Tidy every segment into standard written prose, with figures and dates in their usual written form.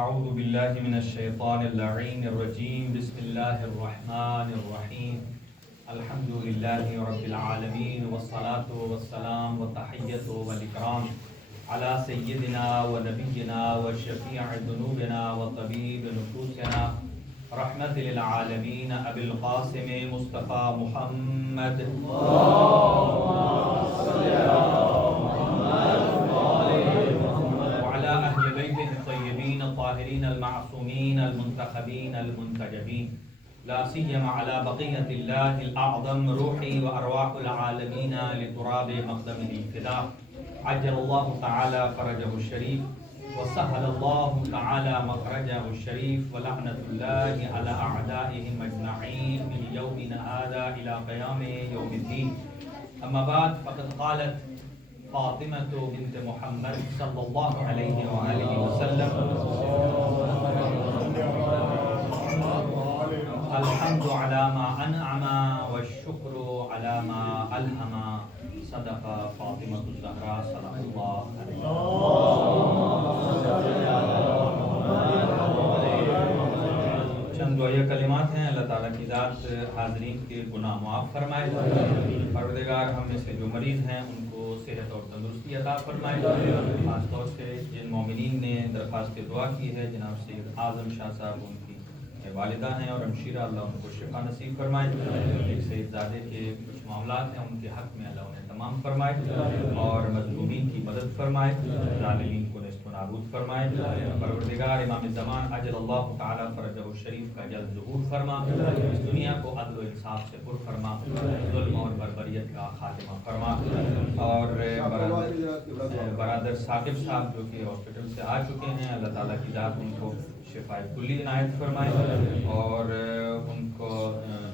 اعوذ باللہ من الشیطان اللعین الرجیم بسم اللہ الرحمن الرحیم الحمد للہ رب العالمین والصلاة والسلام والتحیۃ والاکرام علی سیدنا و نبینا و شفیع ذنوبنا و طبیب نفوسنا رحمت للعالمین ابی القاسم مصطفیٰ محمد الطاهرين المعصومين المنتخبين المنتجبين لا سيما على بقية الله الأعظم روحي وأرواح العالمين لتراب مقدمه الفداء عجل الله تعالى فرجه الشريف وسهل الله تعالى مخرجه الشريف ولعنة الله على أعدائهم أجمعين من يومنا هذا إلى قيام يوم الدين. أما بعد فقد قالت فاطمة بنت محمد صلى الله عليه وآله وسلم الحمد على ما أنعم والشكر على ما ألهم صدق فاطمة الزهراء صلى الله عليه وسلم. چند دعائیہ کلمات ہیں. اللہ تعالیٰ کی ذات حاضرین کے گناہ معاف فرمائے. پروردگار ہم میں سے جو مریض ہیں ان کو صحت اور تندرستی عطا فرمائے. خاص طور سے جن مومنین نے درخواست دعا کی ہے جناب سید اعظم شاہ صاحب ان کی والدہ ہیں اور ہمشیرہ، اللہ ان کو شفا نصیب فرمائے. ایک سید زادے کے کچھ معاملات ہیں ان کے حق میں اللہ انہیں تمام فرمائے اور مظلومین کی مدد فرمائے، ظالمین کو نیست و نابود فرمائے. پروردگار امام زمان عجل اللہ تعالی فرجہ الشریف کا جلد ظہور فرما، اس دنیا کو عدل و انصاف سے پر فرما، ظلم اور بربریت کا خاتمہ فرما. اور برادر ثاقب صاحب جو کہ ہاسپٹل سے آ چکے ہیں، اللہ تعالیٰ کی ذات ان کو شفاء کلی عنایت فرمائے اور ان کو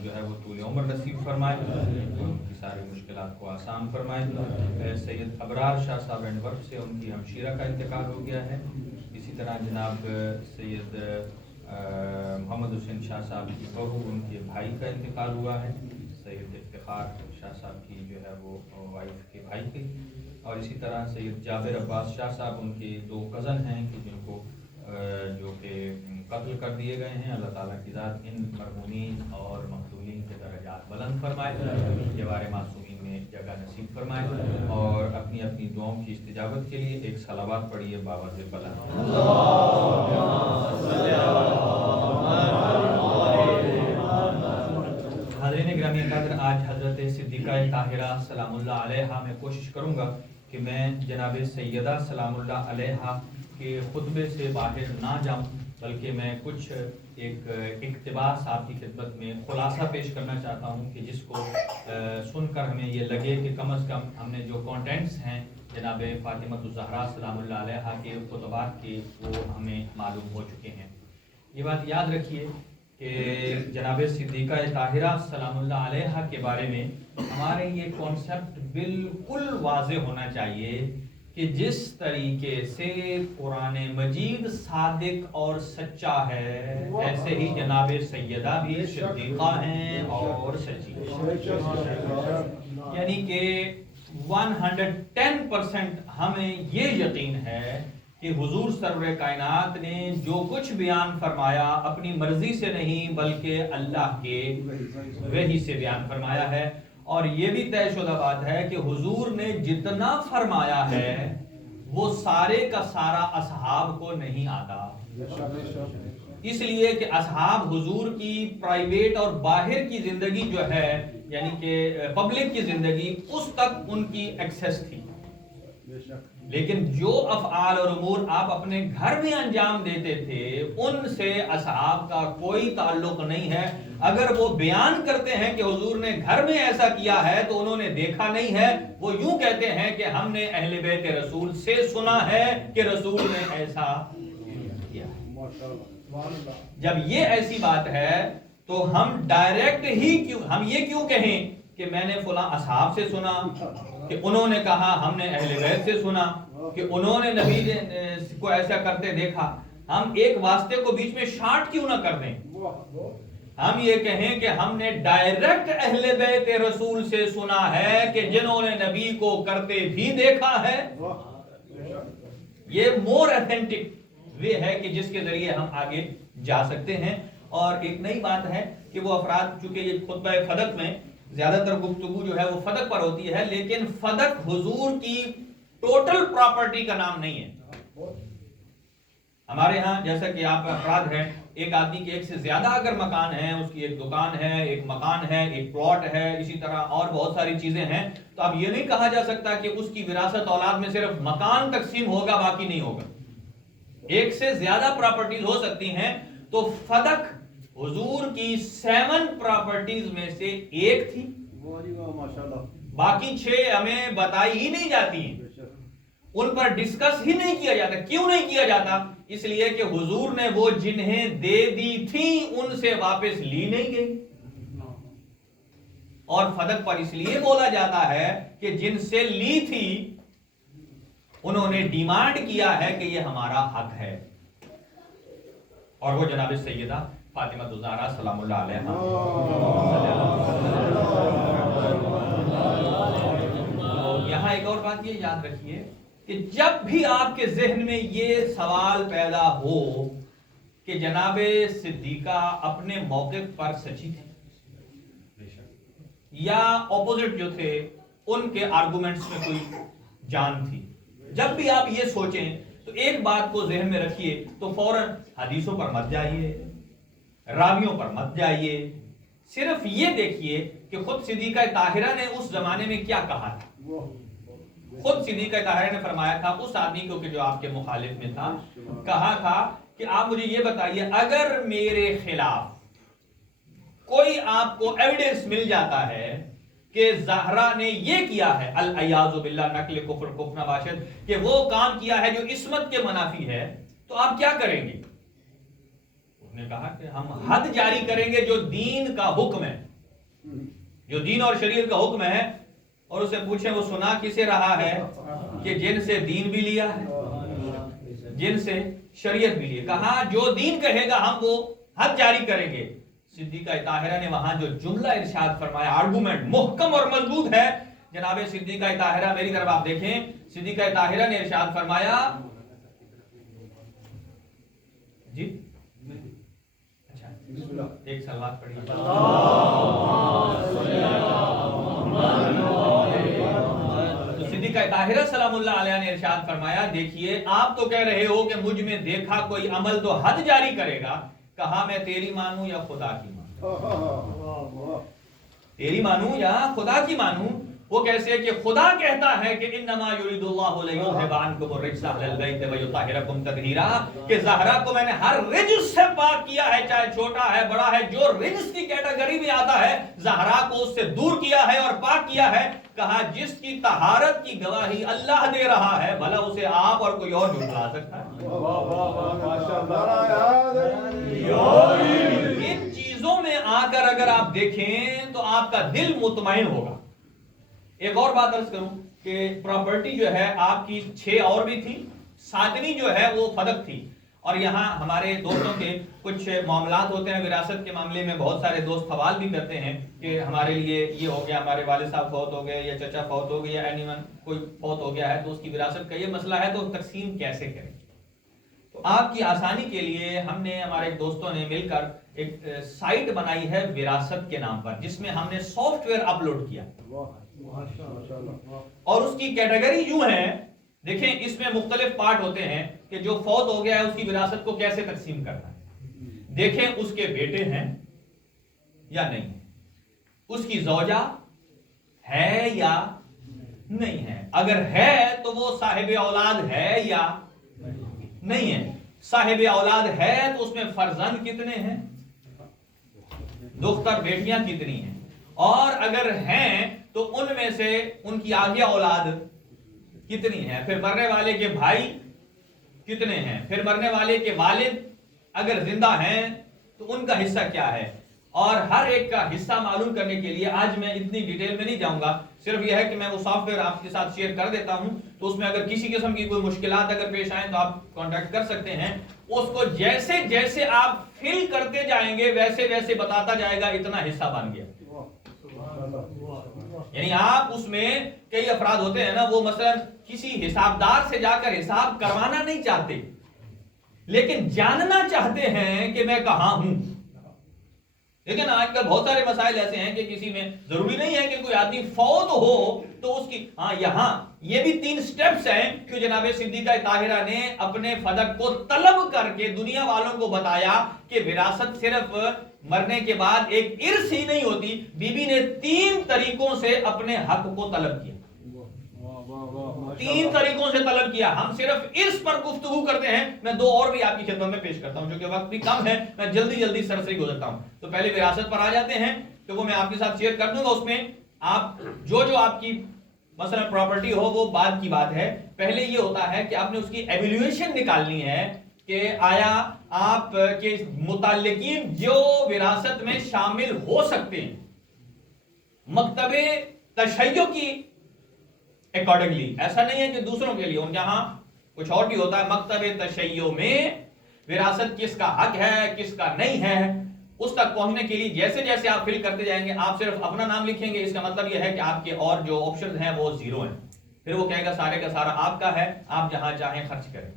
جو ہے وہ طول عمر نصیب فرمائے اور ان کی ساری مشکلات کو آسان فرمائے. سید ابرار شاہ صاحب اینڈ ورک سے ان کی ہمشیرہ کا انتقال ہو گیا ہے. اسی طرح جناب سید محمد حسین شاہ صاحب کی بہو ان کے بھائی کا انتقال ہوا ہے. سید افتخار شاہ صاحب کی جو ہے وہ وائف کے بھائی کی. اور اسی طرح سید جابر عباس شاہ صاحب ان کے دو کزن ہیں کہ جن کو جو کہ قتل کر دیے گئے ہیں. اللہ تعالیٰ کی ذات ان مرحومین اور مقتولین کے درجات بلند فرمائے، جوار معصومین میں جگہ نصیب فرمائے اور اپنی اپنی دعاؤں کی استجابت کے لیے ایک صلوات پڑھیے بآواز بلند. حاضرین گرامی قدر، آج حضرت صدیقہ طاہرہ سلام اللہ علیہا میں کوشش کروں گا کہ میں جناب سیدہ سلام اللہ علیہا کے خطبے سے باہر نہ جاؤں، بلکہ میں کچھ ایک اقتباس آپ کی خدمت میں خلاصہ پیش کرنا چاہتا ہوں کہ جس کو سن کر ہمیں یہ لگے کہ کم از کم ہم نے جو کانٹینٹس ہیں جناب فاطمہ الزہراء سلام اللہ علیہا کے خطبات کے وہ ہمیں معلوم ہو چکے ہیں. یہ بات یاد رکھیے کہ جناب صدیقہ طاہرہ سلام اللہ علیہا کے بارے میں ہمارے یہ کانسیپٹ بالکل واضح ہونا چاہیے کہ جس طریقے سے قرآن مجید صادق اور سچا ہے ایسے ہی جناب سیدہ بھی صدیقہ ہیں اور سچی ہیں. یعنی کہ 110% ہمیں یہ یقین ہے کہ حضور سرور کائنات نے جو کچھ بیان فرمایا اپنی مرضی سے نہیں بلکہ اللہ کے وحی سے بیان فرمایا ہے. اور یہ بھی طے شدہ بات ہے کہ حضور نے جتنا فرمایا ہے وہ سارے کا سارا اصحاب کو نہیں آتا، اس لیے کہ اصحاب حضور کی پرائیویٹ اور باہر کی زندگی جو ہے یعنی کہ پبلک کی زندگی اس تک ان کی ایکسیس تھی، لیکن جو افعال اور امور آپ اپنے گھر میں انجام دیتے تھے ان سے اصحاب کا کوئی تعلق نہیں ہے. اگر وہ بیان کرتے ہیں کہ حضور نے گھر میں ایسا کیا ہے تو انہوں نے دیکھا نہیں ہے. وہ یوں کہتے ہیں کہ ہم نے اہل بیت رسول سے سنا ہے کہ رسول نے ایسا کیا. جب یہ ایسی بات ہے تو ہم ڈائریکٹ ہی ہم یہ کیوں کہیں کہ میں نے فلاں اصحاب سے سنا کہ انہوں نے کہا، ہم نے اہل بیت سے سنا کہ انہوں نے نبی کو ایسا کرتے دیکھا. ہم ایک واسطے کو بیچ میں شارٹ کیوں نہ کر دیں؟ ہم یہ کہیں کہ ہم نے ڈائریکٹ اہل بیت رسول سے سنا ہے کہ جنہوں نے نبی کو کرتے بھی دیکھا ہے. یہ مور ایتھینٹک وے ہے کہ جس کے ذریعے ہم آگے جا سکتے ہیں. اور ایک نئی بات ہے کہ وہ افراد، چونکہ یہ خطبہ فدق میں زیادہ تر گفتگو جو ہے وہ فدق پر ہوتی ہے، لیکن فدق حضور کی ٹوٹل پراپرٹی کا نام نہیں ہے. ہمارے ہاں جیسا کہ آپ افراد ہیں، ایک آدمی کے ایک سے زیادہ اگر مکان ہیں، اس کی ایک دکان ہے، ایک مکان ہے، ایک پلاٹ ہے، اسی طرح اور بہت ساری چیزیں ہیں، تو اب یہ نہیں کہا جا سکتا کہ اس کی وراثت اولاد میں صرف مکان تقسیم ہوگا باقی نہیں ہوگا. ایک سے زیادہ پراپرٹیز ہو سکتی ہیں. تو فدق حضور کی 7 پراپرٹیز میں سے ایک تھی، باقی 6 ہمیں بتائی ہی نہیں جاتی ہیں، ان پر ڈسکس ہی نہیں کیا جاتا. کیوں نہیں کیا جاتا؟ اس لیے کہ حضور نے وہ جنہیں دے دی تھی ان سے واپس لی نہیں گئی. اور فدق پر اس لیے بولا جاتا ہے کہ جن سے لی تھی انہوں نے ڈیمانڈ کیا ہے کہ یہ ہمارا حق ہے. اور وہ جناب سیدہ فاطمہ الزہرا سلام اللہ علیہا. یہاں ایک اور بات یہ یاد رکھیے کہ جب بھی آپ کے ذہن میں یہ سوال پیدا ہو کہ جناب صدیقہ اپنے موقف پر سچی تھی یا اپوزٹ جو تھے ان کے آرگومنٹس میں کوئی جان تھی، جب بھی آپ یہ سوچیں تو ایک بات کو ذہن میں رکھیے، تو فوراً حدیثوں پر مت جائیے، راویوں پر مت جائیے، صرف یہ دیکھیے کہ خود صدیقہ طاہرہ نے اس زمانے میں کیا کہا تھا. خود صدیقہ طاہرہ نے فرمایا تھا اس آدمی کو کہ جو آپ کے مخالف میں تھا، کہا تھا کہ آپ مجھے یہ بتائیے اگر میرے خلاف کوئی آپ کو ایویڈنس مل جاتا ہے کہ زہرا نے یہ کیا ہے، العیاذ باللہ نقل کفر کفر نباشد، کہ وہ کام کیا ہے جو عصمت کے منافی ہے، تو آپ کیا کریں گے؟ انہوں نے کہا کہ ہم حد جاری کریں گے جو دین کا حکم ہے، جو دین اور شریعت کا حکم ہے. اور اسے پوچھیں وہ سنا کسے رہا ہے کہ جن سے دین بھی لیا ہے، جن سے شریعت بھی لیا. کہا جو دین کہے گا ہم وہ حد جاری کریں گے. صدیقہ طاہرہ نے وہاں جو جملہ ارشاد فرمایا، آرگومنٹ محکم اور مضبوط ہے. جناب صدیقہ طاہرہ میری طرف آپ دیکھیں، صدیقہ طاہرہ نے ارشاد فرمایا جی اچھا ایک سلوات پڑھی. صدیقہ طاہرہ سلام اللہ علیہ نے ارشاد فرمایا، دیکھیے آپ تو کہہ رہے ہو کہ مجھ میں دیکھا کوئی عمل تو حد جاری کرے گا. کہا میں تیری مانوں یا خدا کی مانوں؟ تیری مانوں یا خدا کی مانوں؟ وہ کیسے کہ خدا کہتا ہے کہ انما یرید اللہ لیذھب عنکم الرجس اہل البیت ویطہرکم تطہیرا، کہ زہرا کو میں نے ہر رجس سے پاک کیا ہے، چاہے چھوٹا ہے بڑا ہے، جو رجس کی کیٹیگری میں آتا ہے زہرا کو اس سے دور کیا ہے اور پاک کیا ہے. کہا جس کی طہارت کی گواہی اللہ دے رہا ہے بھلا اسے آپ اور کوئی اور جھٹلا سکتا ہے؟ ان چیزوں میں آ کر اگر آپ دیکھیں تو آپ کا دل مطمئن ہوگا. ایک اور بات عرض کروں کہ پراپرٹی جو ہے آپ کی 6 اور بھی تھی، 7ویں جو ہے وہ فدق تھی. اور یہاں ہمارے دوستوں کے کچھ معاملات ہوتے ہیں وراثت کے معاملے میں، بہت سارے دوست سوال بھی کرتے ہیں کہ ہمارے لیے یہ ہو گیا، ہمارے والد صاحب فوت ہو گئے یا چچا فوت ہو گئے یا اینی ون کوئی فوت ہو گیا ہے تو اس کی وراثت کا یہ مسئلہ ہے تو تقسیم کیسے کریں. تو آپ کی آسانی کے لیے ہم نے، ہمارے دوستوں نے مل کر ایک سائٹ بنائی ہے وراثت کے نام پر، جس میں ہم نے سافٹ ویئر اپلوڈ کیا اور اس کی کیٹیگری یوں ہے. دیکھیں اس میں مختلف پارٹ ہوتے ہیں کہ جو فوت ہو گیا ہے اس کی وراثت کو کیسے تقسیم کرنا ہے. دیکھیں اس کے بیٹے ہیں یا نہیں ہیں، اس کی زوجہ ہے یا نہیں ہے، اگر ہے تو وہ صاحب اولاد ہے یا نہیں ہے، صاحب اولاد ہے تو اس میں فرزند کتنے ہیں، دختر بیٹیاں کتنی ہیں، اور اگر ہیں تو ان میں سے ان کی آگے اولاد کتنی ہے، پھر مرنے والے کے بھائی کتنے ہیں، پھر مرنے والے کے والد اگر زندہ ہیں تو ان کا حصہ کیا ہے. اور ہر ایک کا حصہ معلوم کرنے کے لیے آج میں اتنی ڈیٹیل میں نہیں جاؤں گا، صرف یہ ہے کہ میں وہ سافٹ ویئر آپ کے ساتھ شیئر کر دیتا ہوں، تو اس میں اگر کسی قسم کی کوئی مشکلات اگر پیش آئیں تو آپ کانٹیکٹ کر سکتے ہیں. اس کو جیسے جیسے آپ فل کرتے جائیں گے ویسے ویسے بتاتا جائے گا اتنا حصہ بن گیا. یعنی آپ اس میں کئی افراد ہوتے ہیں نا، وہ مثلا کسی حسابدار سے جا کر حساب کروانا نہیں چاہتے لیکن جاننا چاہتے ہیں کہ میں کہاں ہوں. لیکن آج کل بہت سارے مسائل ایسے ہیں کہ کسی میں ضروری نہیں ہے کہ کوئی آدمی فوت ہو تو اس کی یہاں یہ بھی 3 سٹیپس ہیں کہ جناب صدیقہ طاہرہ نے اپنے فدق کو طلب کر کے دنیا والوں کو بتایا کہ وراثت صرف مرنے کے بعد ایک ارث ہی نہیں ہوتی. بی بی نے 3 طریقوں سے اپنے حق کو طلب کیا. 3 طریقوں سے طلب کیا. ہم صرف ارث پر گفتگو کرتے ہیں. میں 2 اور بھی آپ کی خدمت میں پیش کرتا ہوں جو کہ وقت بھی کم ہے, میں جلدی سرسری گزرتا ہوں. تو پہلے وراثت پر آ جاتے ہیں تو وہ میں آپ کے ساتھ شیئر کر دوں گا. اس میں آپ جو آپ کی مثلا پراپرٹی ہو وہ بعد کی بات ہے. پہلے یہ ہوتا ہے کہ آپ نے اس کی ایویلویشن نکالنی ہے کہ آیا آپ کے متعلقین جو وراثت میں شامل ہو سکتے ہیں مکتب تشیع کی اکارڈنگلی. ایسا نہیں ہے کہ دوسروں کے لیے, ان کے ہاں کچھ اور بھی ہوتا ہے. مکتب تشیع میں وراثت کس کا حق ہے کس کا نہیں ہے اس تک پہنچنے کے لیے جیسے جیسے آپ فل کرتے جائیں گے آپ صرف اپنا نام لکھیں گے, اس کا مطلب یہ ہے کہ آپ کے اور جو آپشنز ہیں وہ 0 ہیں. پھر وہ کہے گا سارے کا سارا آپ کا ہے, آپ جہاں چاہیں خرچ کریں.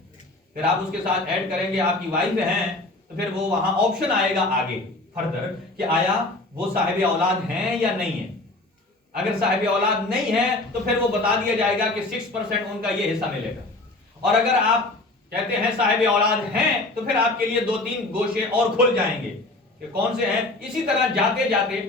پھر آپ اس کے ساتھ ایڈ کریں گے آپ کی وائف ہیں تو پھر وہ وہاں آپشن آئے گا آگے فردر کہ آیا وہ صاحب اولاد ہیں یا نہیں ہے. اگر صاحب اولاد نہیں ہے تو پھر وہ بتا دیا جائے گا کہ 6% ان کا یہ حصہ ملے گا. اور اگر آپ کہتے ہیں صاحب اولاد ہیں تو پھر آپ کے لیے 2-3 گوشے اور کھل جائیں گے کہ کون سے ہیں. اسی طرح جاتے جاتے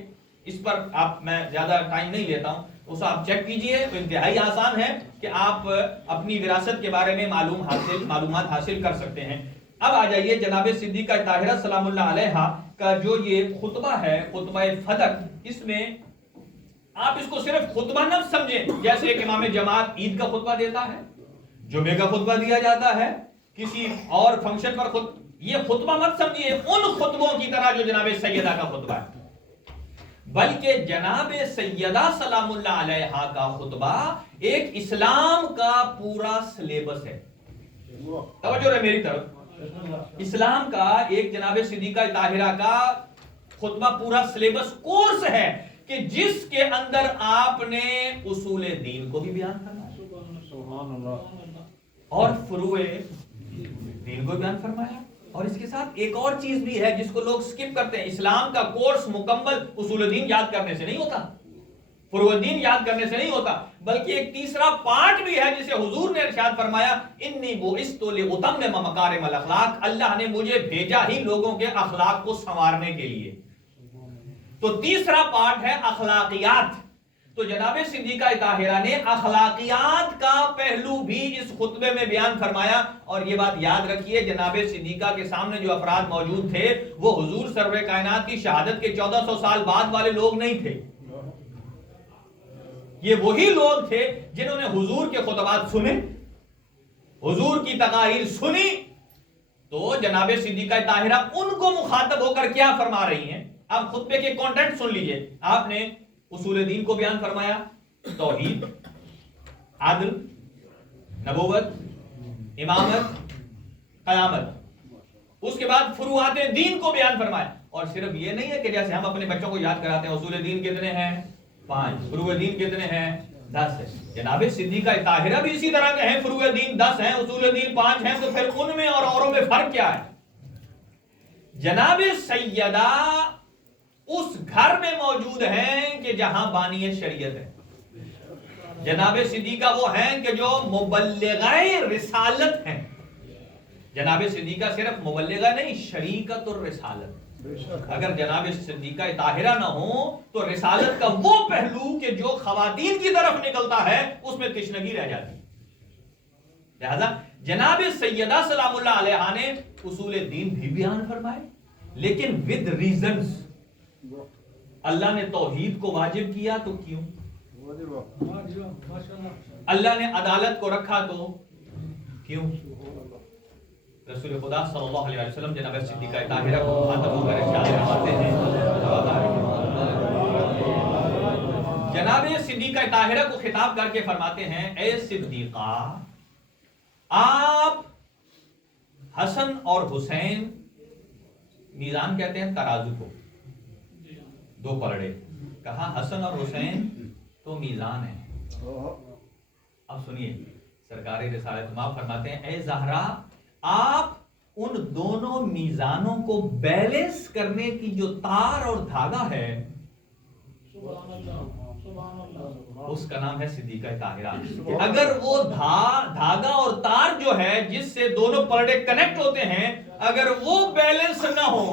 اس پر آپ میں زیادہ ٹائم نہیں لیتا ہوں, اسے آپ چیک کیجئے. تو انتہائی آسان ہے کہ آپ اپنی وراثت کے بارے میں معلومات حاصل کر سکتے ہیں. اب آ جائیے جناب صدیقہ طاہرہ سلام اللہ علیہا کا جو یہ خطبہ ہے خطبہ فدق, اس میں آپ اس کو صرف خطبہ نہ سمجھیں جیسے ایک امام جماعت عید کا خطبہ دیتا ہے, جمعے کا خطبہ دیا جاتا ہے, کسی اور فنکشن پر یہ خطبہ مت سمجھیے ان خطبوں کی طرح جو جناب سیدہ کا خطبہ ہے, بلکہ جناب سیدہ سلام اللہ علیہا کا خطبہ ایک اسلام کا پورا سلیبس ہے. توجہ رہے میری طرف. اسلام کا ایک جناب صدیقہ طاہرہ کا خطبہ پورا سلیبس کورس ہے کہ جس کے اندر آپ نے اصول دین کو بھی بیان فرمایا اور فروع دین کو بیان فرمایا. اور اس کے ساتھ ایک اور چیز بھی ہے جس کو لوگ سکپ کرتے ہیں. اسلام کا کورس مکمل اصول دین یاد کرنے سے نہیں ہوتا, فروع دین یاد کرنے سے نہیں ہوتا, بلکہ ایک تیسرا پارٹ بھی ہے جسے حضور نے ارشاد فرمایا انی بعثت لاتمم مکارم الاخلاق, اللہ نے مجھے بھیجا ہی لوگوں کے اخلاق کو سنوارنے کے لیے. تو تیسرا پارٹ ہے اخلاقیات. تو جناب صدیقہ طاہرہ نے اخلاقیات کا پہلو بھی اس خطبے میں بیان فرمایا. اور یہ بات یاد رکھیے جناب صدیقہ کے سامنے جو افراد موجود تھے وہ حضور سرور کائنات کی شہادت کے 1400 سال بعد والے لوگ نہیں تھے. یہ وہی لوگ تھے جنہوں نے حضور کے خطبات سنے, حضور کی تقاریر سنی. تو جناب صدیقہ طاہرہ ان کو مخاطب ہو کر کیا فرما رہی ہیں. آپ خطبے کے کانٹینٹ سن لیجئے. آپ نے اصول دین کو بیان فرمایا, توحید, عدل, نبوت, امامت, قیامت. اس کے بعد فروعات دین کو بیان فرمایا. اور صرف یہ نہیں ہے کہ جیسے ہم اپنے بچوں کو یاد کراتے ہیں اصول دین کتنے ہیں 5, فروع دین کتنے ہیں 10 ہے. جناب صدیقہ طاہرہ بھی اسی طرح کے ہیں, فروع دین 10 ہیں, اصول دین 5 ہیں. تو پھر ان میں اور اوروں میں فرق کیا ہے. جناب سیدہ اس گھر میں موجود ہیں کہ جہاں بانی شریعت ہے. جناب صدیقہ وہ ہیں کہ جو مبلغہ رسالت ہیں. جناب صدیقہ صرف مبلغہ نہیں, شریکت الرسالت. اگر جناب صدیقہ طاہرہ نہ ہو تو رسالت کا وہ پہلو کہ جو خواتین کی طرف نکلتا ہے اس میں تشنگی رہ جاتی. لہذا جناب سیدہ سلام اللہ علیہا نے اصول دین بھی بیان فرمائے, لیکن ود ریزنز. اللہ نے توحید کو واجب کیا تو کیوں, اللہ نے عدالت کو رکھا تو کیوں. رسول خدا صلی اللہ علیہ وسلم جناب صدیقہ طاہرہ کو مخاطب ہو کر ارشاد فرماتے ہیں, جناب صدیقہ طاہرہ کو خطاب کر کے فرماتے ہیں اے صدیقہ, آپ حسن اور حسین, میزان کہتے ہیں ترازو کو, 2 پلڑے. کہا حسن اور حسین تو میزان ہے. اب سنیے سرکار رسالت مآب فرماتے ہیں اے زہرا, آپ ان دونوں میزانوں کو بیلنس کرنے کی جو تار اور دھاگا ہے اس کا نام ہے صدیقہ طاہرہ. اگر وہ دھاگا اور تار جو ہے جس سے دونوں پردے کنیکٹ ہوتے ہیں اگر وہ بیلنس نہ ہو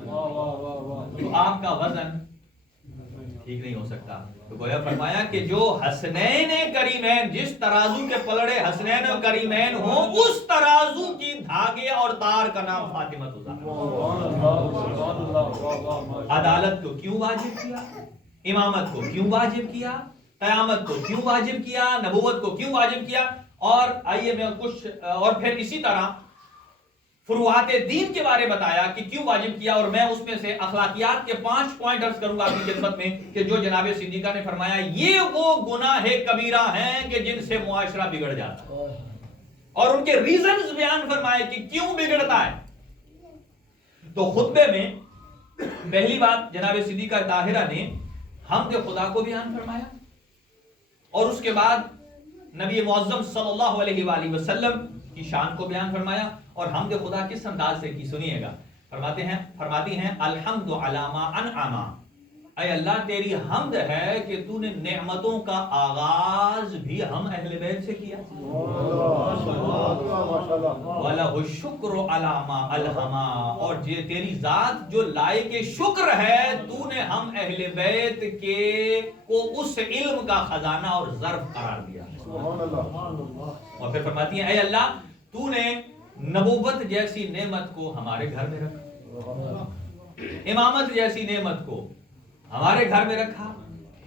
تو آپ کا وزن ٹھیک نہیں ہو سکتا. تو گویا فرمایا کہ جو حسنین کریمین، جس ترازو کے پلڑے حسنین و کریمین ہوں اس ترازو کی دھاگے اور تار کا نام فاطمہ الزہرا. عدالت کو کیوں واجب کیا، امامت کو کیوں واجب کیا، قیامت کو کیوں واجب کیا، نبوت کو کیوں واجب کیا، اور آئیے میں کچھ اور پھر اسی طرح فروعات دین کے بارے بتایا کہ کیوں واجب کیا. اور میں اس میں سے اخلاقیات کے 5 پوائنٹ عرض کروں گا آپ کی خدمت میں کہ جو جناب صدیقہ نے فرمایا یہ وہ گناہ کبیرہ ہیں کہ جن سے معاشرہ بگڑ جاتا ہے، اور ان کے ریزنز بیان فرمائے کہ کیوں بگڑتا ہے. تو خطبے میں پہلی بات جناب صدیقہ طاہرہ نے حمد خدا کو بیان فرمایا، اور اس کے بعد نبی معظم صلی اللہ علیہ وآلہ وسلم کی شان کو بیان فرمایا. اور حمد خدا کس انداز سے کی سنیے گا. فرماتی ہیں الحمد علی ما انعم، اے اللہ تیری حمد ہے کہ تو نے نعمتوں کا آغاز بھی ہم اہل بیت سے کیا. وَلَهُ الشُّكْرُ عَلَى مَا أَلْهَمَا، اور تیری ذات جو لائق شکر ہے تو نے ہم اہل بیت کو اس علم کا خزانہ اور ظرف قرار دیا. اور پھر فرماتی ہیں اے اللہ تو نے نبوت جیسی نعمت کو ہمارے گھر میں رکھا، امامت جیسی نعمت کو ہمارے گھر میں رکھا،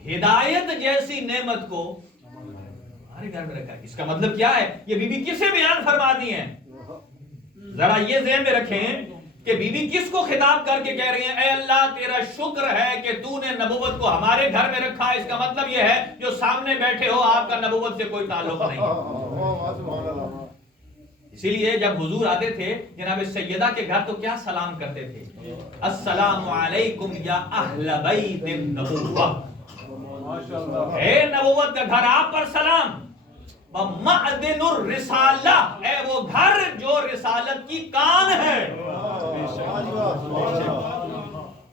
ہدایت جیسی نعمت کو ہمارے گھر میں رکھا. اس کا مطلب کیا ہے؟ یہ بی بی کسے بیان فرما دی ہیں؟ ذرا یہ ذہن میں رکھیں کہ بی بی کس کو خطاب کر کے کہہ رہی ہیں اے اللہ تیرا شکر ہے کہ تو نے نبوت کو ہمارے گھر میں رکھا. اس کا مطلب یہ ہے جو سامنے بیٹھے ہو آپ کا نبوت سے کوئی تعلق نہیں. اسی لیے جب حضور آتے تھے جناب سیدہ کے گھر تو کیا سلام کرتے تھے؟ السلام علیکم یا اہل بیت النبوہ، اے نبوت کا گھر آپ پر سلام. ومعدن الرسالہ، اے وہ گھر جو رسالت کی کان ہے.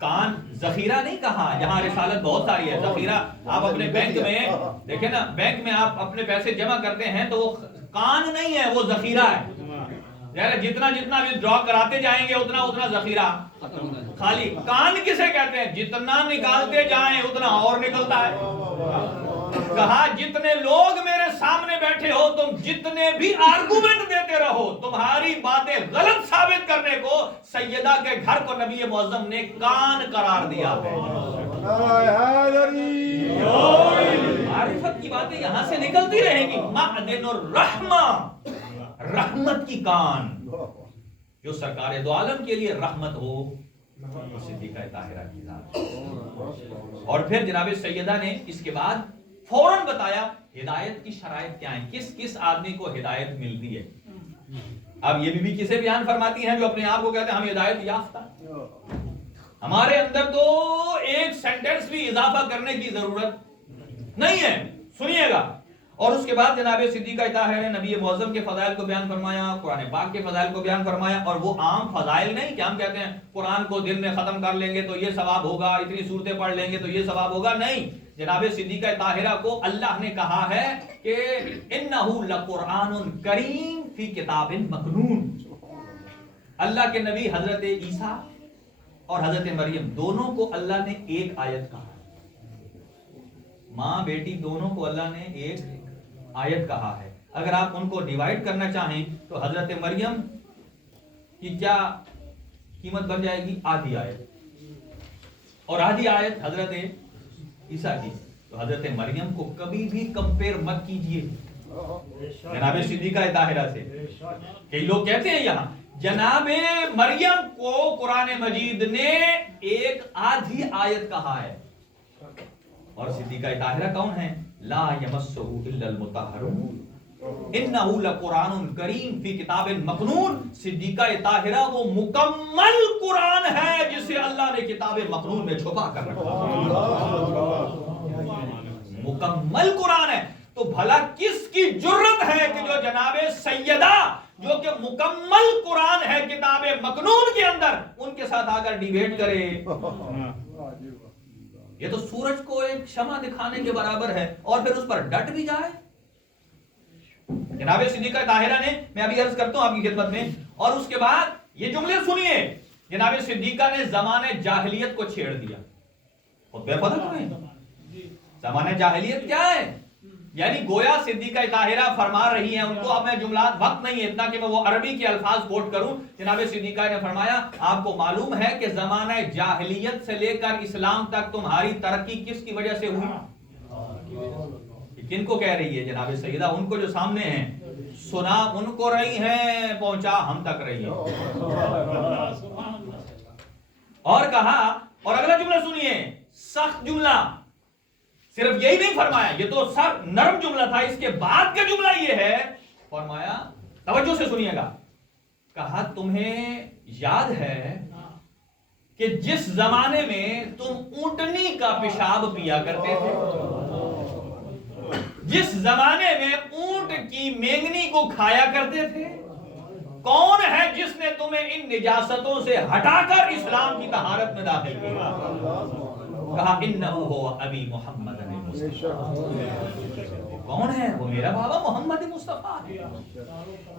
کان ذخیرہ نہیں کہا، یہاں رسالت بہت ساری ہے. ذخیرہ آپ اپنے بینک میں دیکھیں نا، بینک میں آپ اپنے پیسے جمع کرتے ہیں تو وہ کان نہیں ہے، وہ ذخیرہ ہے. جتنا جتنا بھی ڈرا کراتے جائیں گے اتنا اتنا ذخیرہ خالی. کان کسے کہتے ہیں؟ جتنا نکالتے جائیں اتنا اور نکلتا ہے. کہا جتنے لوگ میرے سامنے بیٹھے ہو تم جتنے بھی آرگومنٹ دیتے رہو، تمہاری باتیں غلط ثابت کرنے کو سیدہ کے گھر کو نبی معظم نے کان قرار دیا ہے. معرفت کی باتیں یہاں سے نکلتی رہیں گی. معدن الرحمہ، رحمت کی کان، جو سرکار دو عالم کے لیے رحمت ہو وہ صدیقہ طاہرہ کی ذات. اور پھر جناب سیدہ نے اس کے بعد فوراً بتایا ہدایت کی شرائط کیا ہیں، کس کس آدمی کو ہدایت ملتی ہے. اب یہ بھی کسے بیان فرماتی ہیں جو اپنے آپ کو کہتے ہیں ہم ہدایت یافتہ. ہمارے اندر تو ایک سینٹنس بھی اضافہ کرنے کی ضرورت نہیں ہے. سنیے گا. اور اس کے بعد جناب صدیقہ طاہرہ نے نبی معظم کے فضائل کو بیان فرمایا، قرآن پاک کے فضائل کو بیان فرمایا. اور وہ عام فضائل نہیں کہ ہم کہتے ہیں قرآن کو دن میں ختم کر لیں گے تو یہ ثواب ہوگا، اتنی صورتیں پڑھ لیں گے تو یہ ثواب ہوگا. نہیں، جناب صدیقہ طاہرہ کو اللہ نے کہا ہے کہ انہ لقرآن کریم فی کتاب مکنون. اللہ کے نبی حضرت عیسیٰ اور حضرت مریم دونوں کو اللہ نے ایک آیت کہا. ماں بیٹی دونوں کو اللہ نے ایک آیت کہا ہے. اگر آپ ان کو ڈیوائیڈ کرنا چاہیں تو حضرت مریم کی کیا قیمت بن جائے گی؟ آدھی آیت. اور آدھی آیت حضرت عیسیٰ کی. تو حضرت مریم کو کبھی بھی کمپیر مت کیجئے جناب صدیقہ طاہرہ سے. کئی لوگ کہتے ہیں یہاں جناب مریم کو قرآن مجید نے ایک آدھی آیت کہا ہے. اور صدیقہ طاہرہ کون ہے؟ لا یمسہ الا المطہرون انہ لقرآن کریم فی کتاب مکنون. صدیقہ طاہرہ وہ مکمل قرآن ہے جسے اللہ نے کتاب مکنون میں چھپا کر رکھا. مکمل قرآن ہے. تو بھلا کس کی جرت ہے کہ جو جناب سیدہ جو کہ مکمل قرآن ہے کتاب مکنون کے اندر، ان کے ساتھ آ کر ڈیبیٹ کرے؟ یہ تو سورج کو ایک شمع دکھانے کے برابر ہے، اور پھر اس پر ڈٹ بھی جائے۔ جناب صدیقہ طاہرہ نے، میں ابھی عرض کرتا ہوں آپ کی خدمت میں، اور اس کے بعد یہ جملے سنیے، جناب صدیقہ نے زمانہ جاہلیت کو چھیڑ دیا۔ خطبہ پتہ تمہیں زمانہ جاہلیت کیا ہے؟ یعنی گویا صدیقہ طاہرہ فرما رہی ہیں ان کو، اب میں جملات وقت نہیں ہے اتنا کہ میں وہ عربی کے الفاظ کوٹ کروں۔ جناب صدیقہ نے فرمایا آپ کو معلوم ہے کہ زمانہ جاہلیت سے لے کر اسلام تک تمہاری ترقی کس کی وجہ سے ہوئی؟ کن کو کہہ رہی ہے جناب سیدہ؟ ان کو جو سامنے ہیں، سنا ان کو رہی ہیں، پہنچا ہم تک رہی ہے۔ اور کہا، اور اگلا جملہ سنیے، سخت جملہ، صرف یہی نہیں فرمایا، یہ تو سخت نرم جملہ تھا، اس کے بعد کا جملہ یہ ہے، فرمایا توجہ سے سنیے گا، کہا تمہیں یاد ہے کہ جس زمانے میں تم اونٹنی کا پیشاب پیا کرتے تھے، جس زمانے میں اونٹ کی مینگنی کو کھایا کرتے تھے، کون ہے جس نے تمہیں ان نجاستوں سے ہٹا کر اسلام کی طہارت میں داخل کیا؟ کہا انہو ہو ابی محمد کون ہے؟ وہ میرا بابا محمد مصطفیٰ ہے۔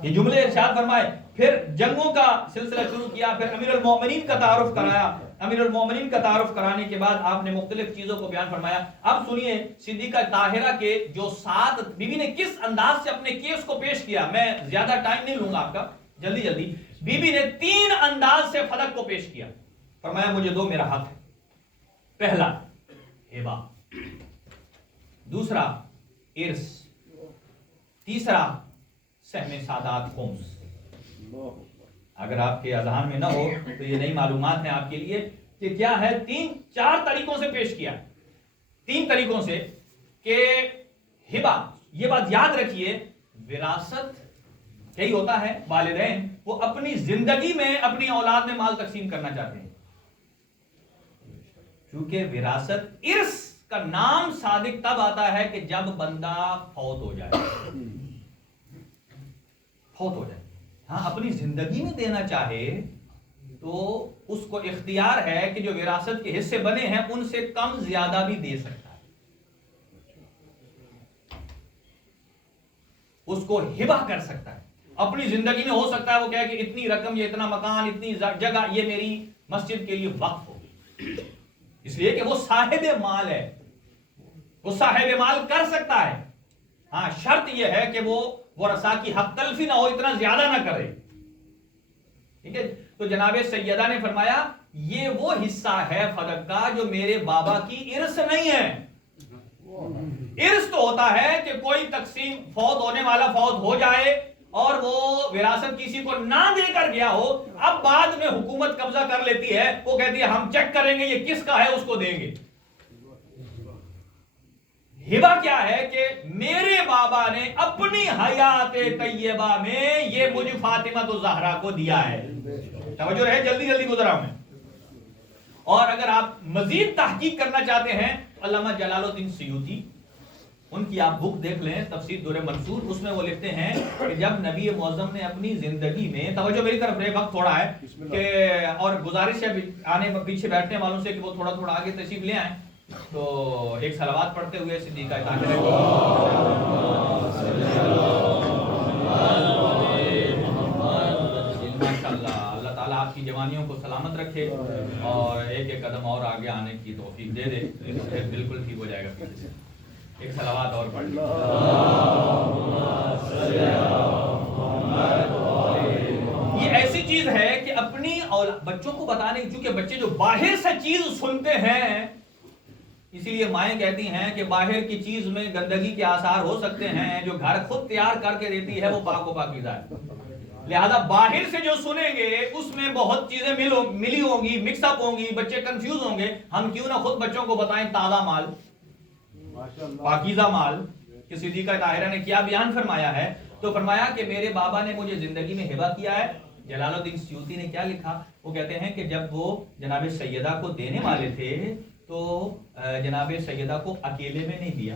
یہ جملے ارشاد فرمائے، پھر جنگوں کا سلسلہ شروع کیا، پھر امیر المومنین کا تعارف کرایا، امیر المومنین کا تعارف کرانے کے بعد آپ نے مختلف چیزوں کو بیان فرمایا۔ اب سنیے صدیقہ طاہرہ کے جو 7 بیوی نے کس انداز سے اپنے کیس کو پیش کیا۔ میں زیادہ ٹائم نہیں لوں گا آپ کا، جلدی جلدی۔ بیوی نے 3 انداز سے فلک کو پیش کیا، فرمایا مجھے دو، میرا حق ہے۔ پہلا ہبہ، دوسرا ارث، تیسرا سہم سادات خمس۔ اگر آپ کے اذہان میں نہ ہو تو یہ نئی معلومات ہیں آپ کے لیے کہ کیا ہے۔ 3-4 طریقوں سے پیش کیا، 3 طریقوں سے کہ ہبہ، یہ بات یاد رکھیے، وراثت یہی ہوتا ہے، والدین وہ اپنی زندگی میں اپنی اولاد میں مال تقسیم کرنا چاہتے ہیں، کیونکہ وراثت، ارث کا نام صادق تب آتا ہے کہ جب بندہ فوت ہو جائے، فوت ہو جائے۔ ہاں اپنی زندگی میں دینا چاہے تو اس کو اختیار ہے کہ جو وراثت کے حصے بنے ہیں ان سے کم زیادہ بھی دے سکتا ہے، اس کو ہبہ کر سکتا ہے۔ اپنی زندگی میں ہو سکتا ہے وہ کہے کہ اتنی رقم، یہ اتنا مکان، اتنی جگہ یہ میری مسجد کے لیے وقف ہوگی، اس لیے کہ وہ صاحب مال ہے، وہ صاحب مال کر سکتا ہے۔ ہاں شرط یہ ہے کہ وہ ورثاء کی حق تلفی نہ ہو، اتنا زیادہ نہ کرے، ٹھیک ہے۔ تو جناب سیدہ نے فرمایا یہ وہ حصہ ہے فلک کا جو میرے بابا کی ارث نہیں ہے۔ ارث تو ہوتا ہے کہ کوئی تقسیم، فوت ہونے والا فوت ہو جائے اور وہ وراثت کسی کو نہ دے کر گیا ہو، اب بعد میں حکومت قبضہ کر لیتی ہے، وہ کہتی ہے ہم چیک کریں گے یہ کس کا ہے، اس کو دیں گے۔ ہبہ کیا ہے کہ میرے بابا نے اپنی حیات طیبہ میں یہ مجھ فاطمہ الزہرا کو دیا ہے۔ توجہ رہے، جلدی جلدی گزرا میں۔ اور اگر آپ مزید تحقیق کرنا چاہتے ہیں، علامہ جلال الدین سیوطی، ان کی آپ بک دیکھ لیں، تفسیر در منصور، اس میں وہ لکھتے ہیں کہ جب نبی معظم نے اپنی زندگی میں، توجہ میری طرف رہے، وقت تھوڑا ہے کہ، اور گزارش ہے آنے پیچھے بیٹھنے والوں سے کہ وہ تھوڑا تھوڑا آگے تشریف لے آئیں، تو ایک صلوات پڑھتے ہوئے صدیقہ طاہرہ کو ماشاءاللہ، اللہ تعالیٰ آپ کی جوانیوں کو سلامت رکھے اور ایک ایک قدم اور آگے آنے کی توفیق دے دے، پھر بالکل ٹھیک ہو جائے گا۔ ایک صلوات اور پڑھ لیں۔ یہ ایسی چیز ہے کہ اپنی بچوں کو بتانے، چونکہ بچے جو باہر سے چیز سنتے ہیں، اسی لیے مائیں کہتی ہیں کہ باہر کی چیز میں گندگی کے آثار ہو سکتے ہیں، جو گھر خود تیار کر کے دیتی ہے وہ پاک و پاکیزہ ہے، لہذا باہر سے جو سنیں گے اس میں بہت چیزیں ملی ہوں گی، مکس اپ ہوں گی، بچے کنفیوز ہوں گے۔ ہم کیوں نہ خود بچوں کو بتائیں تازہ مال، پاکیزہ مال، کہ صدیقہ طاہرہ نے کیا بیان فرمایا ہے۔ تو فرمایا کہ میرے بابا نے مجھے زندگی میں ہبہ کیا ہے۔ جلال الدین سیوطی نے کیا لکھا، وہ کہتے ہیں کہ جب وہ جناب سیدہ کو دینے والے تھے تو جناب سیدہ کو اکیلے میں نہیں دیا،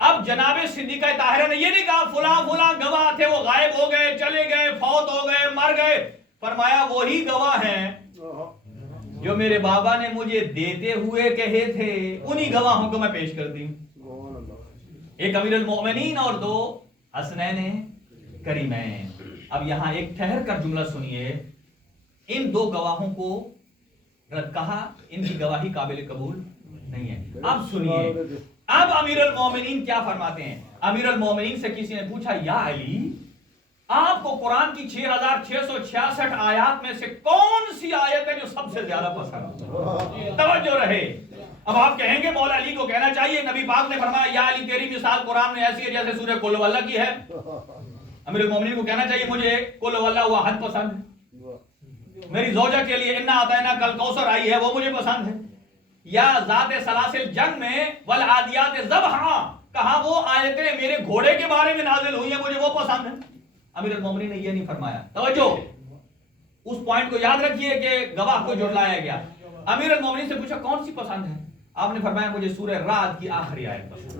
اب جناب صدیقہ طاہرہ نے یہ نہیں کہا فلاں فلاں گواہ تھے وہ غائب ہو گئے, چلے گئے, فوت ہو گئے, مر گئے. فرمایا وہی گواہ ہیں جو میرے بابا نے مجھے دیتے ہوئے کہے تھے, انہی گواہوں کو میں پیش کرتی ہوں. ایک امیر المومنین اور دو حسنین کریمین. اب یہاں ایک ٹھہر کر جملہ سنیے, ان دو گواہوں کو رد کہا, ان کی گواہی قابل قبول نہیں ہے. اب سنیے, اب امیر المومنین کیا فرماتے ہیں. امیر المومنین سے کسی نے پوچھا یا علی, آپ کو قرآن کی 6666 آیات میں سے کون سی آیت ہے جو سب سے زیادہ پسند ہے؟ توجہ رہے. اب آپ کہیں گے مولا علی کو کہنا چاہیے, نبی پاک نے فرمایا یا علی تیری مثال قرآن میں ایسی ہے جیسے سورہ قل ہو اللہ کی ہے. امیر المومنین کو کہنا چاہیے مجھے قل ہو اللہ واحد پسند ہے, میری زوجہ کے لیے انا اعطینا کل کوثر آئی ہے وہ مجھے پسند ہے. یا ذات سلاسل جنگ میں والعادیات ضبحا کہا وہ آیتیں میرے گھوڑے کے بارے میں نازل ہوئی ہیں مجھے وہ پسند ہے. امیر المومنین نے یہ نہیں فرمایا. توجہ, اس پوائنٹ کو یاد رکھیے کہ گواہ کو جھٹلایا گیا. امیر المومنین سے پوچھا کون سی پسند ہے, آپ نے فرمایا مجھے سورہ رعد کی آخری آیت پسند.